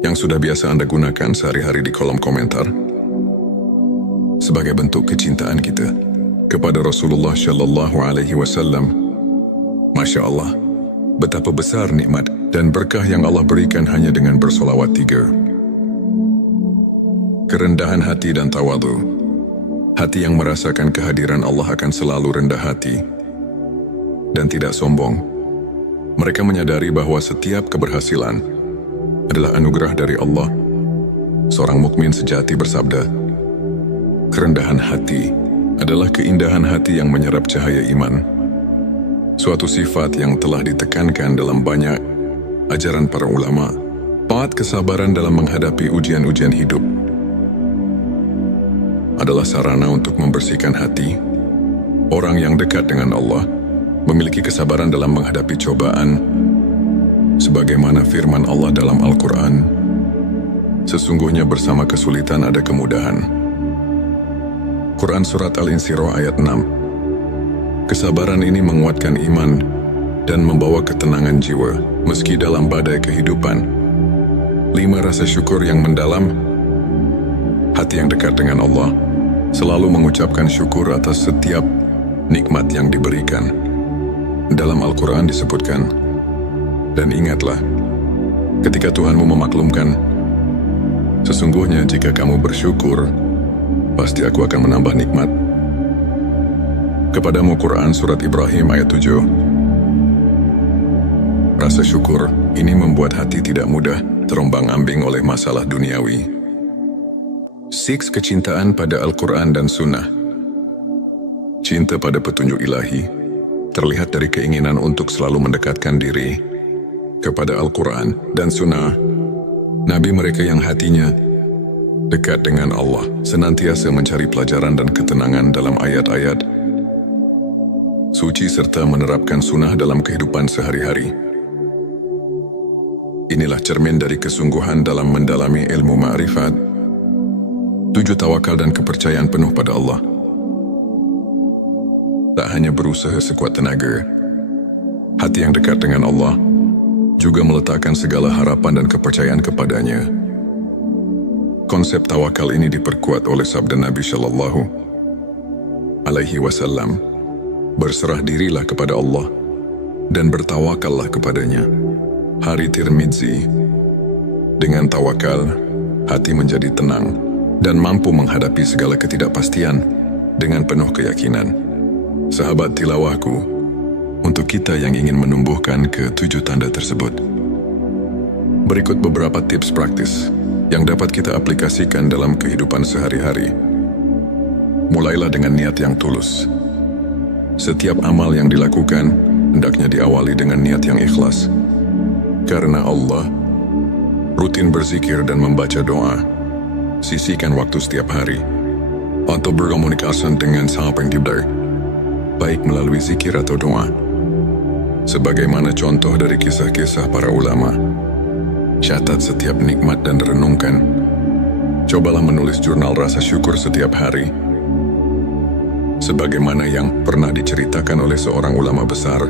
yang sudah biasa Anda gunakan sehari-hari di kolom komentar sebagai bentuk kecintaan kita kepada Rasulullah Shallallahu Alaihi Wasallam. Masya Allah, betapa besar nikmat dan berkah yang Allah berikan hanya dengan bersolawat 3. Kerendahan hati dan tawadu. Hati yang merasakan kehadiran Allah akan selalu rendah hati dan tidak sombong. Mereka menyadari bahwa setiap keberhasilan adalah anugerah dari Allah. Seorang mukmin sejati bersabda, kerendahan hati adalah keindahan hati yang menyerap cahaya iman. Suatu sifat yang telah ditekankan dalam banyak ajaran para ulama. Taat kesabaran dalam menghadapi ujian-ujian hidup adalah sarana untuk membersihkan hati. Orang yang dekat dengan Allah memiliki kesabaran dalam menghadapi cobaan, sebagaimana firman Allah dalam Al-Quran, sesungguhnya bersama kesulitan ada kemudahan. Quran Surat Al-Insyirah ayat 6. Kesabaran ini menguatkan iman dan membawa ketenangan jiwa, meski dalam badai kehidupan. 5. Rasa syukur yang mendalam. Hati yang dekat dengan Allah selalu mengucapkan syukur atas setiap nikmat yang diberikan. Dalam Al-Quran disebutkan, dan ingatlah, ketika Tuhanmu memaklumkan, sesungguhnya jika kamu bersyukur, pasti aku akan menambah nikmat. Kepadamu Quran Surat Ibrahim ayat 7. Rasa syukur ini membuat hati tidak mudah terombang-ambing oleh masalah duniawi. 6. Kecintaan pada Al-Quran dan Sunnah. Cinta pada petunjuk ilahi terlihat dari keinginan untuk selalu mendekatkan diri kepada Al-Quran dan Sunnah. Nabi mereka yang hatinya dekat dengan Allah senantiasa mencari pelajaran dan ketenangan dalam ayat-ayat suci serta menerapkan sunnah dalam kehidupan sehari-hari. Inilah cermin dari kesungguhan dalam mendalami ilmu ma'rifat. 7. Tawakal dan kepercayaan penuh pada Allah. Tak hanya berusaha sekuat tenaga, hati yang dekat dengan Allah juga meletakkan segala harapan dan kepercayaan kepadanya. Konsep tawakal ini diperkuat oleh sabda Nabi Shallallahu Alaihi Wasallam, berserah dirilah kepada Allah dan bertawakallah kepadanya. Hari Tirmidzi. Dengan tawakal, hati menjadi tenang dan mampu menghadapi segala ketidakpastian dengan penuh keyakinan. Sahabat tilawahku, untuk kita yang ingin menumbuhkan ke-7 tanda tersebut, berikut beberapa tips praktis yang dapat kita aplikasikan dalam kehidupan sehari-hari. Mulailah dengan niat yang tulus. Setiap amal yang dilakukan hendaknya diawali dengan niat yang ikhlas. Karena Allah, rutin berzikir dan membaca doa. Sisihkan waktu setiap hari untuk berkomunikasi dengan Sang Pencipta, baik melalui zikir atau doa. Sebagaimana contoh dari kisah-kisah para ulama, catat setiap nikmat dan renungkan. Cobalah menulis jurnal rasa syukur setiap hari. Sebagaimana yang pernah diceritakan oleh seorang ulama besar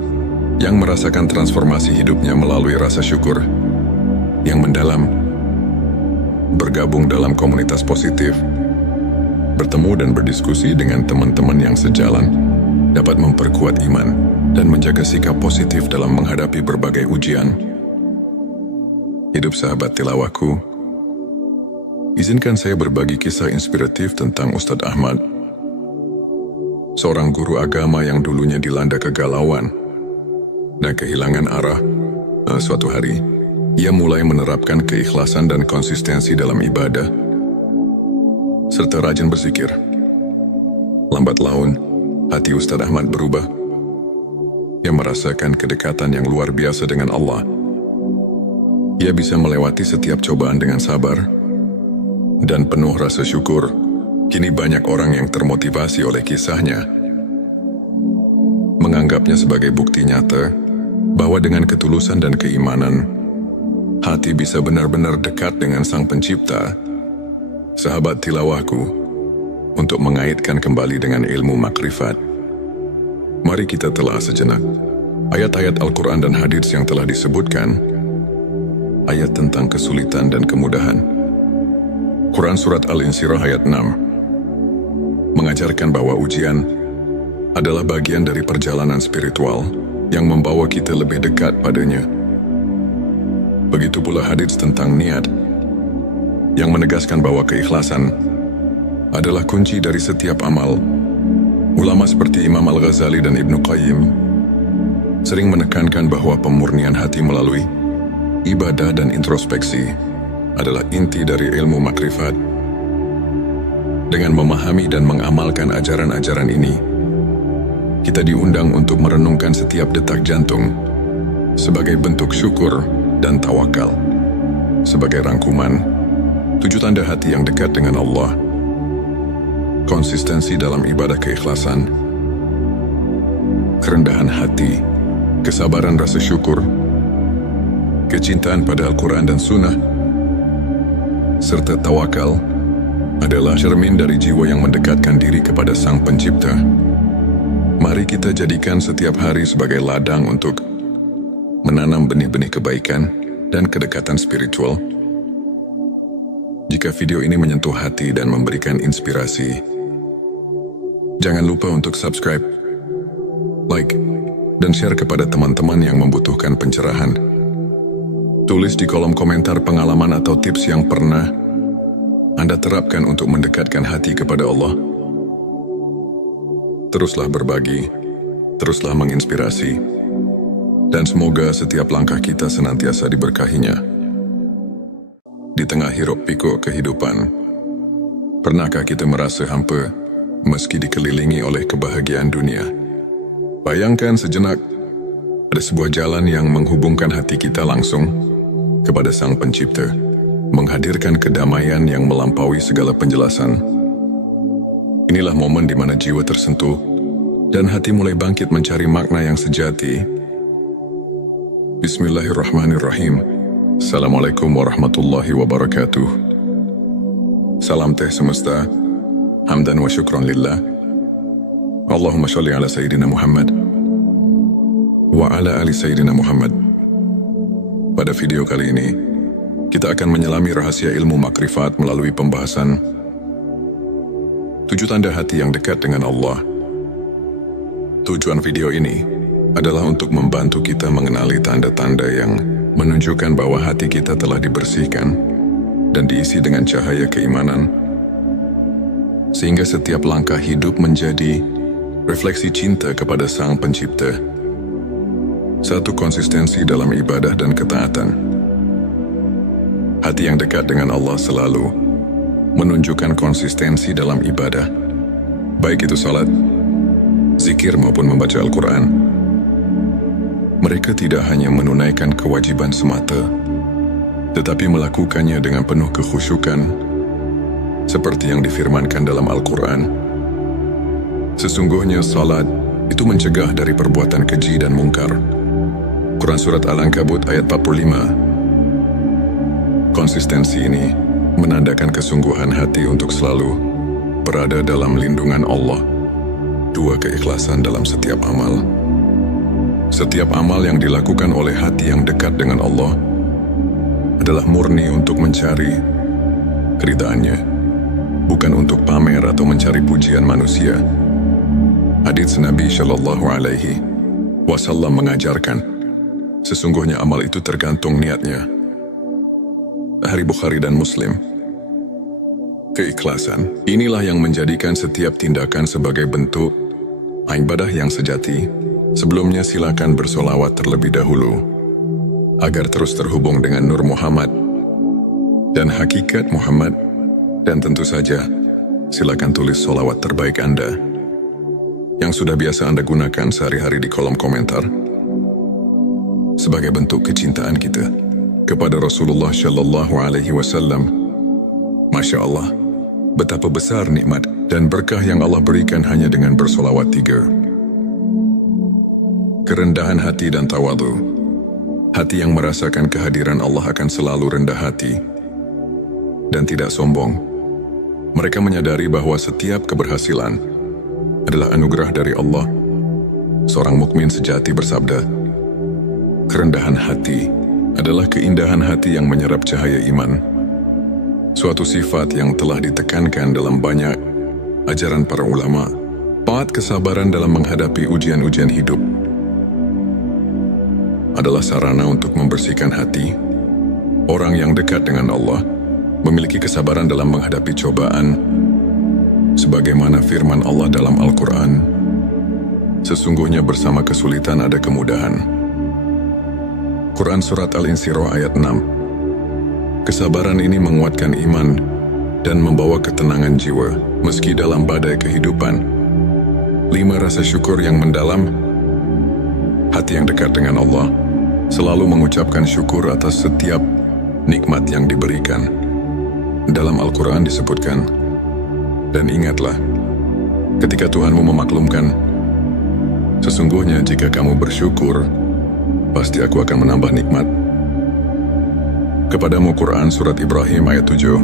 yang merasakan transformasi hidupnya melalui rasa syukur yang mendalam. Bergabung dalam komunitas positif, bertemu dan berdiskusi dengan teman-teman yang sejalan, dapat memperkuat iman dan menjaga sikap positif dalam menghadapi berbagai ujian. Hidup sahabat tilawahku, izinkan saya berbagi kisah inspiratif tentang Ustadz Ahmad, seorang guru agama yang dulunya dilanda kegalauan dan kehilangan arah. Suatu hari, ia mulai menerapkan keikhlasan dan konsistensi dalam ibadah, serta rajin berzikir. Lambat laun, hati Ustadz Ahmad berubah. Ia merasakan kedekatan yang luar biasa dengan Allah. Ia bisa melewati setiap cobaan dengan sabar dan penuh rasa syukur. Kini banyak orang yang termotivasi oleh kisahnya, menganggapnya sebagai bukti nyata bahwa dengan ketulusan dan keimanan, hati bisa benar-benar dekat dengan Sang Pencipta. Sahabat tilawahku, untuk mengaitkan kembali dengan ilmu makrifat. Mari kita telah sejenak ayat-ayat Al-Quran dan hadits yang telah disebutkan, ayat tentang kesulitan dan kemudahan. Quran Surat Al-Insyirah ayat 6 mengajarkan bahwa ujian adalah bagian dari perjalanan spiritual yang membawa kita lebih dekat padanya. Begitu pula hadits tentang niat yang menegaskan bahwa keikhlasan adalah kunci dari setiap amal. Ulama seperti Imam Al-Ghazali dan Ibnu Qayyim sering menekankan bahwa pemurnian hati melalui ibadah dan introspeksi adalah inti dari ilmu makrifat. Dengan memahami dan mengamalkan ajaran-ajaran ini, kita diundang untuk merenungkan setiap detak jantung sebagai bentuk syukur dan tawakal. Sebagai rangkuman, 7 tanda hati yang dekat dengan Allah: konsistensi dalam ibadah keikhlasan, kerendahan hati, kesabaran rasa syukur, kecintaan pada Al-Quran dan Sunnah, serta tawakal adalah cermin dari jiwa yang mendekatkan diri kepada Sang Pencipta. Mari kita jadikan setiap hari sebagai ladang untuk menanam benih-benih kebaikan dan kedekatan spiritual. Jika video ini menyentuh hati dan memberikan inspirasi, jangan lupa untuk subscribe, like, dan share kepada teman-teman yang membutuhkan pencerahan. Tulis di kolom komentar pengalaman atau tips yang pernah Anda terapkan untuk mendekatkan hati kepada Allah. Teruslah berbagi, teruslah menginspirasi, dan semoga setiap langkah kita senantiasa diberkahinya. Di tengah hiruk pikuk kehidupan, pernahkah kita merasa hampa meski dikelilingi oleh kebahagiaan dunia? Bayangkan sejenak, ada sebuah jalan yang menghubungkan hati kita langsung kepada Sang Pencipta, menghadirkan kedamaian yang melampaui segala penjelasan. Inilah momen di mana jiwa tersentuh dan hati mulai bangkit mencari makna yang sejati. Bismillahirrahmanirrahim. Assalamualaikum warahmatullahi wabarakatuh. Salam teh semesta, hamdan wa syukran lillah. Allahumma sholli ala Sayyidina Muhammad wa ala ali Sayyidina Muhammad. Pada video kali ini, kita akan menyelami rahasia ilmu makrifat melalui pembahasan 7 tanda hati yang dekat dengan Allah. Tujuan video ini adalah untuk membantu kita mengenali tanda-tanda yang menunjukkan bahwa hati kita telah dibersihkan dan diisi dengan cahaya keimanan, sehingga setiap langkah hidup menjadi refleksi cinta kepada Sang Pencipta. 1. Konsistensi dalam ibadah dan ketaatan. Hati yang dekat dengan Allah selalu menunjukkan konsistensi dalam ibadah, baik itu salat, zikir maupun membaca Al-Quran. Mereka tidak hanya menunaikan kewajiban semata, tetapi melakukannya dengan penuh kekhusyukan, seperti yang difirmankan dalam Al-Quran. Sesungguhnya salat itu mencegah dari perbuatan keji dan mungkar. Quran Surat Al-Ankabut ayat 45. Konsistensi ini menandakan kesungguhan hati untuk selalu berada dalam lindungan Allah. 2. Keikhlasan dalam setiap amal. Setiap amal yang dilakukan oleh hati yang dekat dengan Allah adalah murni untuk mencari keridhaannya, bukan untuk pamer atau mencari pujian manusia. Hadits Nabi Shallallahu Alaihi Wasallam mengajarkan, sesungguhnya amal itu tergantung niatnya. Hari Bukhari dan Muslim. Keikhlasan inilah yang menjadikan setiap tindakan sebagai bentuk ibadah yang sejati. Sebelumnya silakan bersolawat terlebih dahulu agar terus terhubung dengan Nur Muhammad dan hakikat Muhammad, dan tentu saja silakan tulis solawat terbaik Anda yang sudah biasa Anda gunakan sehari-hari di kolom komentar sebagai bentuk kecintaan kita kepada Rasulullah Shallallahu Alaihi Wasallam. Masya Allah, betapa besar nikmat dan berkah yang Allah berikan hanya dengan bersolawat 3. Kerendahan hati dan tawadhu. Hati yang merasakan kehadiran Allah akan selalu rendah hati dan tidak sombong. Mereka menyadari bahwa setiap keberhasilan adalah anugerah dari Allah. Seorang mukmin sejati bersabda, "Kerendahan hati adalah keindahan hati yang menyerap cahaya iman." Suatu sifat yang telah ditekankan dalam banyak ajaran para ulama. Paat kesabaran dalam menghadapi ujian-ujian hidup adalah sarana untuk membersihkan hati. Orang yang dekat dengan Allah memiliki kesabaran dalam menghadapi cobaan, sebagaimana firman Allah dalam Al-Quran, "Sesungguhnya bersama kesulitan ada kemudahan." Quran Surat Al-Insyirah ayat 6. Kesabaran ini menguatkan iman dan membawa ketenangan jiwa meski dalam badai kehidupan. 5. Rasa syukur yang mendalam. Hati yang dekat dengan Allah selalu mengucapkan syukur atas setiap nikmat yang diberikan. Dalam Al-Quran disebutkan, "Dan ingatlah, ketika Tuhanmu memaklumkan, sesungguhnya jika kamu bersyukur, pasti aku akan menambah nikmat kepadamu." Quran Surat Ibrahim ayat 7.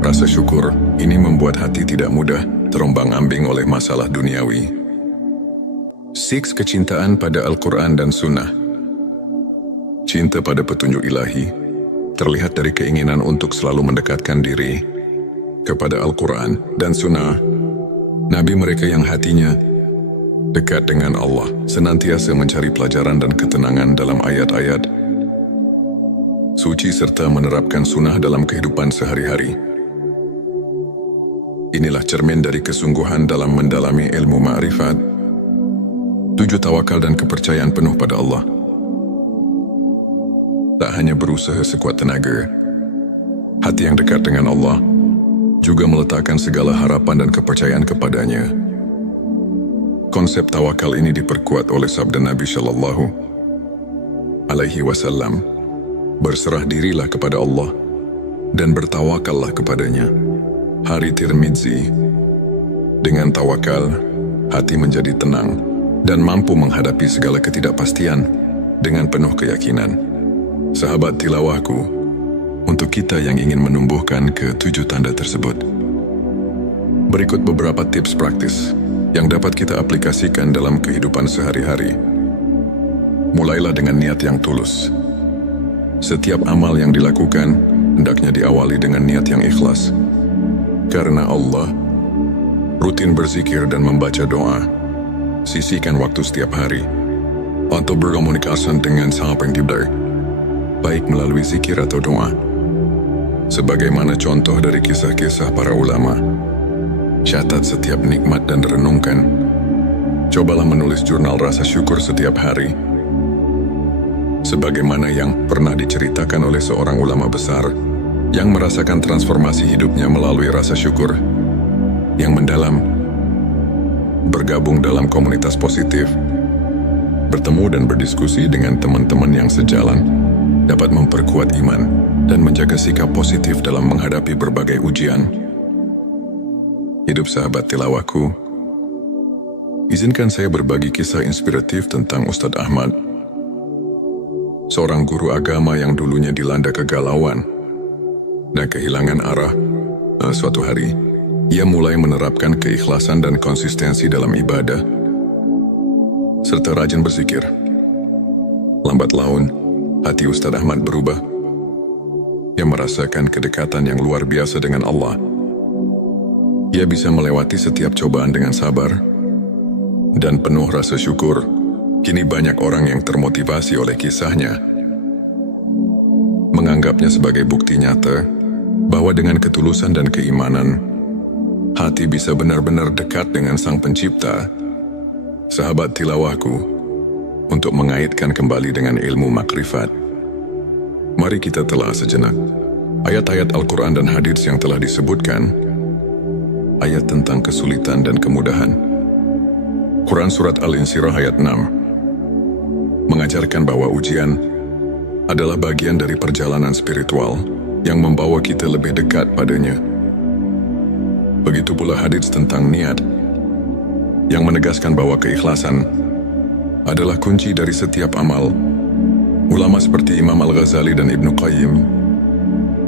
Rasa syukur ini membuat hati tidak mudah terombang-ambing oleh masalah duniawi. 6. Kecintaan pada Al-Quran dan Sunnah. Cinta pada petunjuk ilahi terlihat dari keinginan untuk selalu mendekatkan diri kepada Al-Quran dan Sunnah. Nabi mereka yang hatinya dekat dengan Allah senantiasa mencari pelajaran dan ketenangan dalam ayat-ayat suci serta menerapkan sunnah dalam kehidupan sehari-hari. Inilah cermin dari kesungguhan dalam mendalami ilmu ma'rifat. 7. Tawakal dan kepercayaan penuh pada Allah. Tak hanya berusaha sekuat tenaga, hati yang dekat dengan Allah juga meletakkan segala harapan dan kepercayaan kepadanya. Konsep tawakal ini diperkuat oleh sabda Nabi Shallallahu Alaihi Wasallam, "Berserah dirilah kepada Allah dan bertawakallah kepadanya." Hari Tirmidzi. Dengan tawakal, hati menjadi tenang dan mampu menghadapi segala ketidakpastian dengan penuh keyakinan. Sahabat tilawahku, untuk kita yang ingin menumbuhkan ke-7 tanda tersebut, berikut beberapa tips praktis yang dapat kita aplikasikan dalam kehidupan sehari-hari. Mulailah dengan niat yang tulus. Setiap amal yang dilakukan hendaknya diawali dengan niat yang ikhlas. Karena Allah, rutin berzikir dan membaca doa. Sisihkan waktu setiap hari untuk berkomunikasi dengan Sang Pencipta, baik melalui zikir atau doa. Sebagaimana contoh dari kisah-kisah para ulama, catat setiap nikmat dan renungkan. Cobalah menulis jurnal rasa syukur setiap hari. Sebagaimana yang pernah diceritakan oleh seorang ulama besar yang merasakan transformasi hidupnya melalui rasa syukur yang mendalam. Bergabung dalam komunitas positif, bertemu dan berdiskusi dengan teman-teman yang sejalan dapat memperkuat iman dan menjaga sikap positif dalam menghadapi berbagai ujian. Hidup sahabat tilawahku, izinkan saya berbagi kisah inspiratif tentang Ustadz Ahmad, seorang guru agama yang dulunya dilanda kegalauan dan kehilangan arah. Suatu hari, ia mulai menerapkan keikhlasan dan konsistensi dalam ibadah, serta rajin berzikir. Lambat laun, hati Ustadz Ahmad berubah. Ia merasakan kedekatan yang luar biasa dengan Allah. Ia bisa melewati setiap cobaan dengan sabar dan penuh rasa syukur. Kini banyak orang yang termotivasi oleh kisahnya, menganggapnya sebagai bukti nyata bahwa dengan ketulusan dan keimanan, hati bisa benar-benar dekat dengan Sang Pencipta. Sahabat tilawahku, untuk mengaitkan kembali dengan ilmu makrifat, mari kita telah sejenak ayat-ayat Al-Quran dan hadits yang telah disebutkan. Ayat tentang kesulitan dan kemudahan. Quran Surat Al-Insyirah ayat 6 mengajarkan bahwa ujian adalah bagian dari perjalanan spiritual yang membawa kita lebih dekat padanya. Begitu pula hadits tentang niat yang menegaskan bahwa keikhlasan adalah kunci dari setiap amal. Ulama seperti Imam Al-Ghazali dan Ibnu Qayyim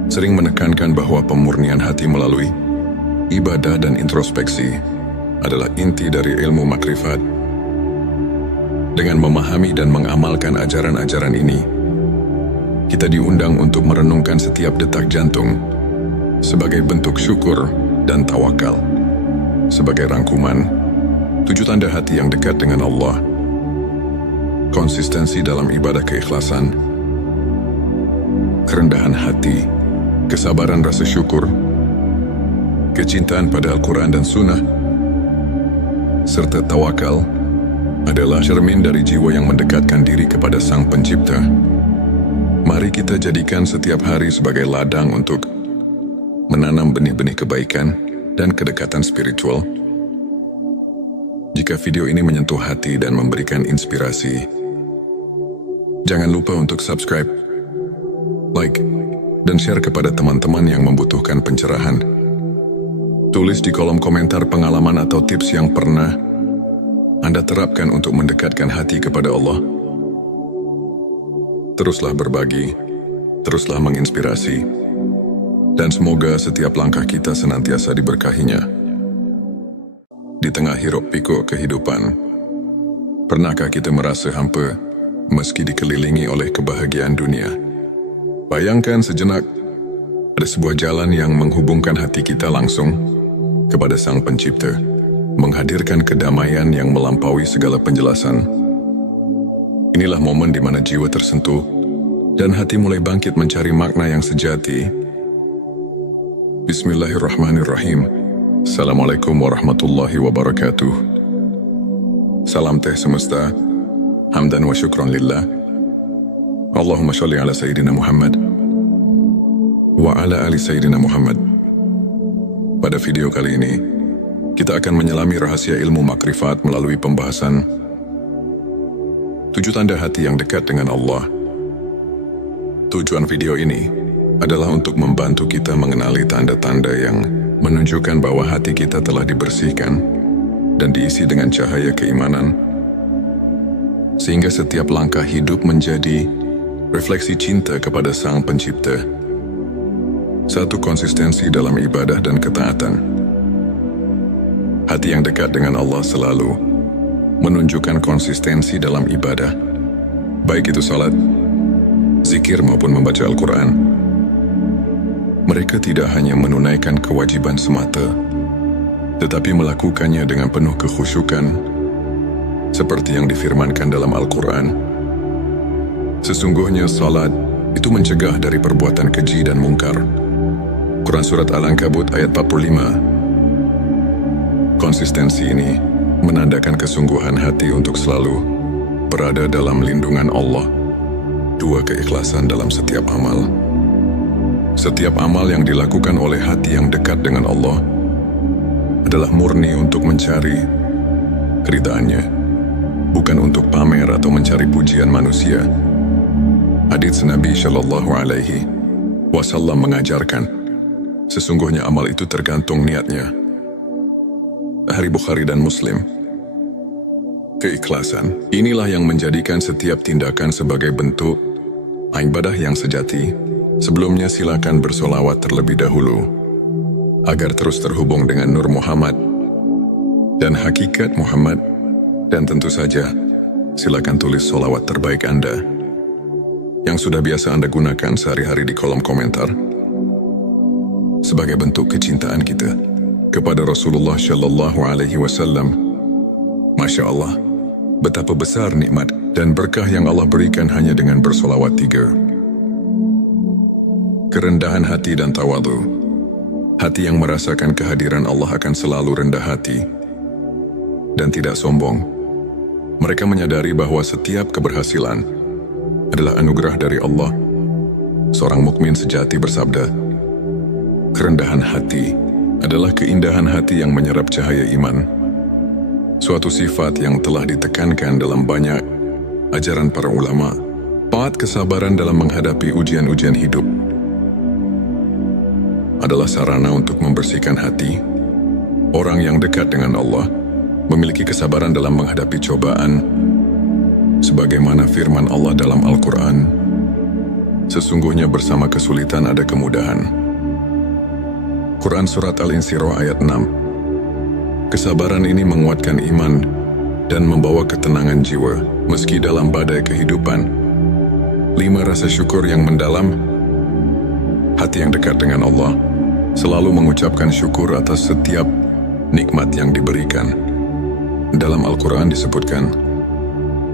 sering menekankan bahwa pemurnian hati melalui ibadah dan introspeksi adalah inti dari ilmu makrifat. Dengan memahami dan mengamalkan ajaran-ajaran ini, kita diundang untuk merenungkan setiap detak jantung sebagai bentuk syukur dan tawakal. Sebagai rangkuman, 7 tanda hati yang dekat dengan Allah: konsistensi dalam ibadah keikhlasan, kerendahan hati, kesabaran rasa syukur, kecintaan pada Al-Quran dan Sunnah, serta tawakal adalah cermin dari jiwa yang mendekatkan diri kepada Sang Pencipta. Mari kita jadikan setiap hari sebagai ladang untuk menanam benih-benih kebaikan dan kedekatan spiritual. Jika video ini menyentuh hati dan memberikan inspirasi, jangan lupa untuk subscribe, like, dan share kepada teman-teman yang membutuhkan pencerahan. Tulis di kolom komentar pengalaman atau tips yang pernah Anda terapkan untuk mendekatkan hati kepada Allah. Teruslah berbagi, teruslah menginspirasi, dan semoga setiap langkah kita senantiasa diberkahinya. Di tengah hiruk pikuk kehidupan, pernahkah kita merasa hampa meski dikelilingi oleh kebahagiaan dunia? Bayangkan sejenak, ada sebuah jalan yang menghubungkan hati kita langsung kepada Sang Pencipta, menghadirkan kedamaian yang melampaui segala penjelasan. Inilah momen di mana jiwa tersentuh dan hati mulai bangkit mencari makna yang sejati. Bismillahirrahmanirrahim. Assalamualaikum warahmatullahi wabarakatuh. Salam teh semesta, hamdan wa syukran lillah. Allahumma sholli ala Sayyidina Muhammad wa ala ali Sayyidina Muhammad. Pada video kali ini, kita akan menyelami rahasia ilmu makrifat melalui pembahasan 7 tanda hati yang dekat dengan Allah. Tujuan video ini adalah untuk membantu kita mengenali tanda-tanda yang menunjukkan bahwa hati kita telah dibersihkan dan diisi dengan cahaya keimanan, sehingga setiap langkah hidup menjadi refleksi cinta kepada Sang Pencipta. 1. Konsistensi dalam ibadah dan ketaatan. Hati yang dekat dengan Allah selalu menunjukkan konsistensi dalam ibadah, baik itu salat, zikir maupun membaca Al-Quran. Mereka tidak hanya menunaikan kewajiban semata, tetapi melakukannya dengan penuh kekhusyukan, seperti yang difirmankan dalam Al-Quran. Sesungguhnya salat itu mencegah dari perbuatan keji dan mungkar. Quran Surat Al-Ankabut ayat 45. Konsistensi ini menandakan kesungguhan hati untuk selalu berada dalam lindungan Allah. 2. Keikhlasan dalam setiap amal. Setiap amal yang dilakukan oleh hati yang dekat dengan Allah adalah murni untuk mencari keridhaannya, bukan untuk pamer atau mencari pujian manusia. Hadits Nabi Shallallahu Alaihi Wasallam mengajarkan, sesungguhnya amal itu tergantung niatnya. Hari Bukhari dan Muslim. Keikhlasan inilah yang menjadikan setiap tindakan sebagai bentuk ibadah yang sejati. Sebelumnya silakan bersolawat terlebih dahulu agar terus terhubung dengan Nur Muhammad dan hakikat Muhammad, dan tentu saja silakan tulis solawat terbaik Anda yang sudah biasa Anda gunakan sehari-hari di kolom komentar sebagai bentuk kecintaan kita kepada Rasulullah Shallallahu Alaihi Wasallam. Masya Allah, betapa besar nikmat dan berkah yang Allah berikan hanya dengan bersolawat 3. Kerendahan hati dan tawadu. Hati yang merasakan kehadiran Allah akan selalu rendah hati dan tidak sombong. Mereka menyadari bahwa setiap keberhasilan adalah anugerah dari Allah. Seorang mukmin sejati bersabda, kerendahan hati adalah keindahan hati yang menyerap cahaya iman. Suatu sifat yang telah ditekankan dalam banyak ajaran para ulama. 4. Kesabaran dalam menghadapi ujian-ujian hidup adalah sarana untuk membersihkan hati. Orang yang dekat dengan Allah memiliki kesabaran dalam menghadapi cobaan, sebagaimana firman Allah dalam Al-Quran, Sesungguhnya bersama kesulitan ada kemudahan. Quran Surat Al-Insyirah ayat 6. Kesabaran ini menguatkan iman dan membawa ketenangan jiwa, meski dalam badai kehidupan. 5. Rasa syukur yang mendalam. Hati yang dekat dengan Allah selalu mengucapkan syukur atas setiap nikmat yang diberikan. Dalam Al-Quran disebutkan,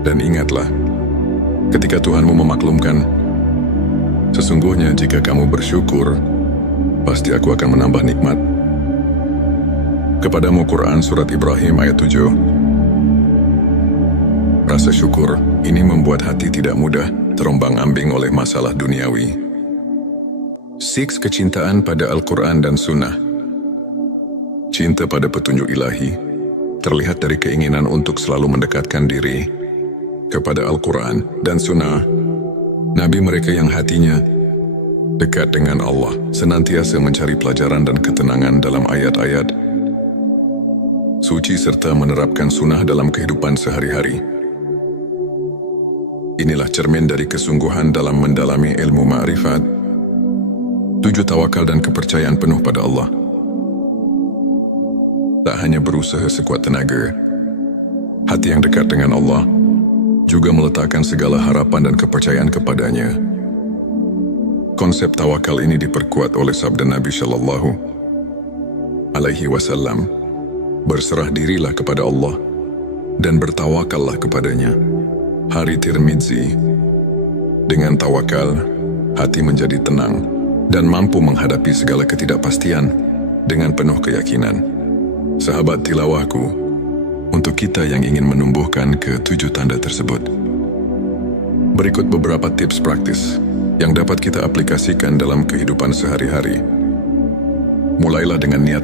dan ingatlah, ketika Tuhanmu memaklumkan, sesungguhnya jika kamu bersyukur, pasti aku akan menambah nikmat. Kepadamu Quran Surat Ibrahim ayat 7. Rasa syukur ini membuat hati tidak mudah terombang-ambing oleh masalah duniawi. 6. Kecintaan pada Al-Quran dan Sunnah. Cinta pada petunjuk ilahi terlihat dari keinginan untuk selalu mendekatkan diri kepada Al-Quran dan Sunnah. Nabi mereka yang hatinya dekat dengan Allah senantiasa mencari pelajaran dan ketenangan dalam ayat-ayat suci serta menerapkan sunnah dalam kehidupan sehari-hari. Inilah cermin dari kesungguhan dalam mendalami ilmu ma'rifat. 7. Tawakal dan kepercayaan penuh pada Allah. Tak hanya berusaha sekuat tenaga, hati yang dekat dengan Allah juga meletakkan segala harapan dan kepercayaan kepadanya. Konsep tawakal ini diperkuat oleh sabda Nabi Shallallahu Alaihi Wasallam, berserah dirilah kepada Allah dan bertawakallah kepadanya. Hari Tirmidzi. Dengan tawakal, hati menjadi tenang dan mampu menghadapi segala ketidakpastian dengan penuh keyakinan. Sahabat tilawahku, untuk kita yang ingin menumbuhkan ke-7 tanda tersebut, berikut beberapa tips praktis yang dapat kita aplikasikan dalam kehidupan sehari-hari. Mulailah dengan niat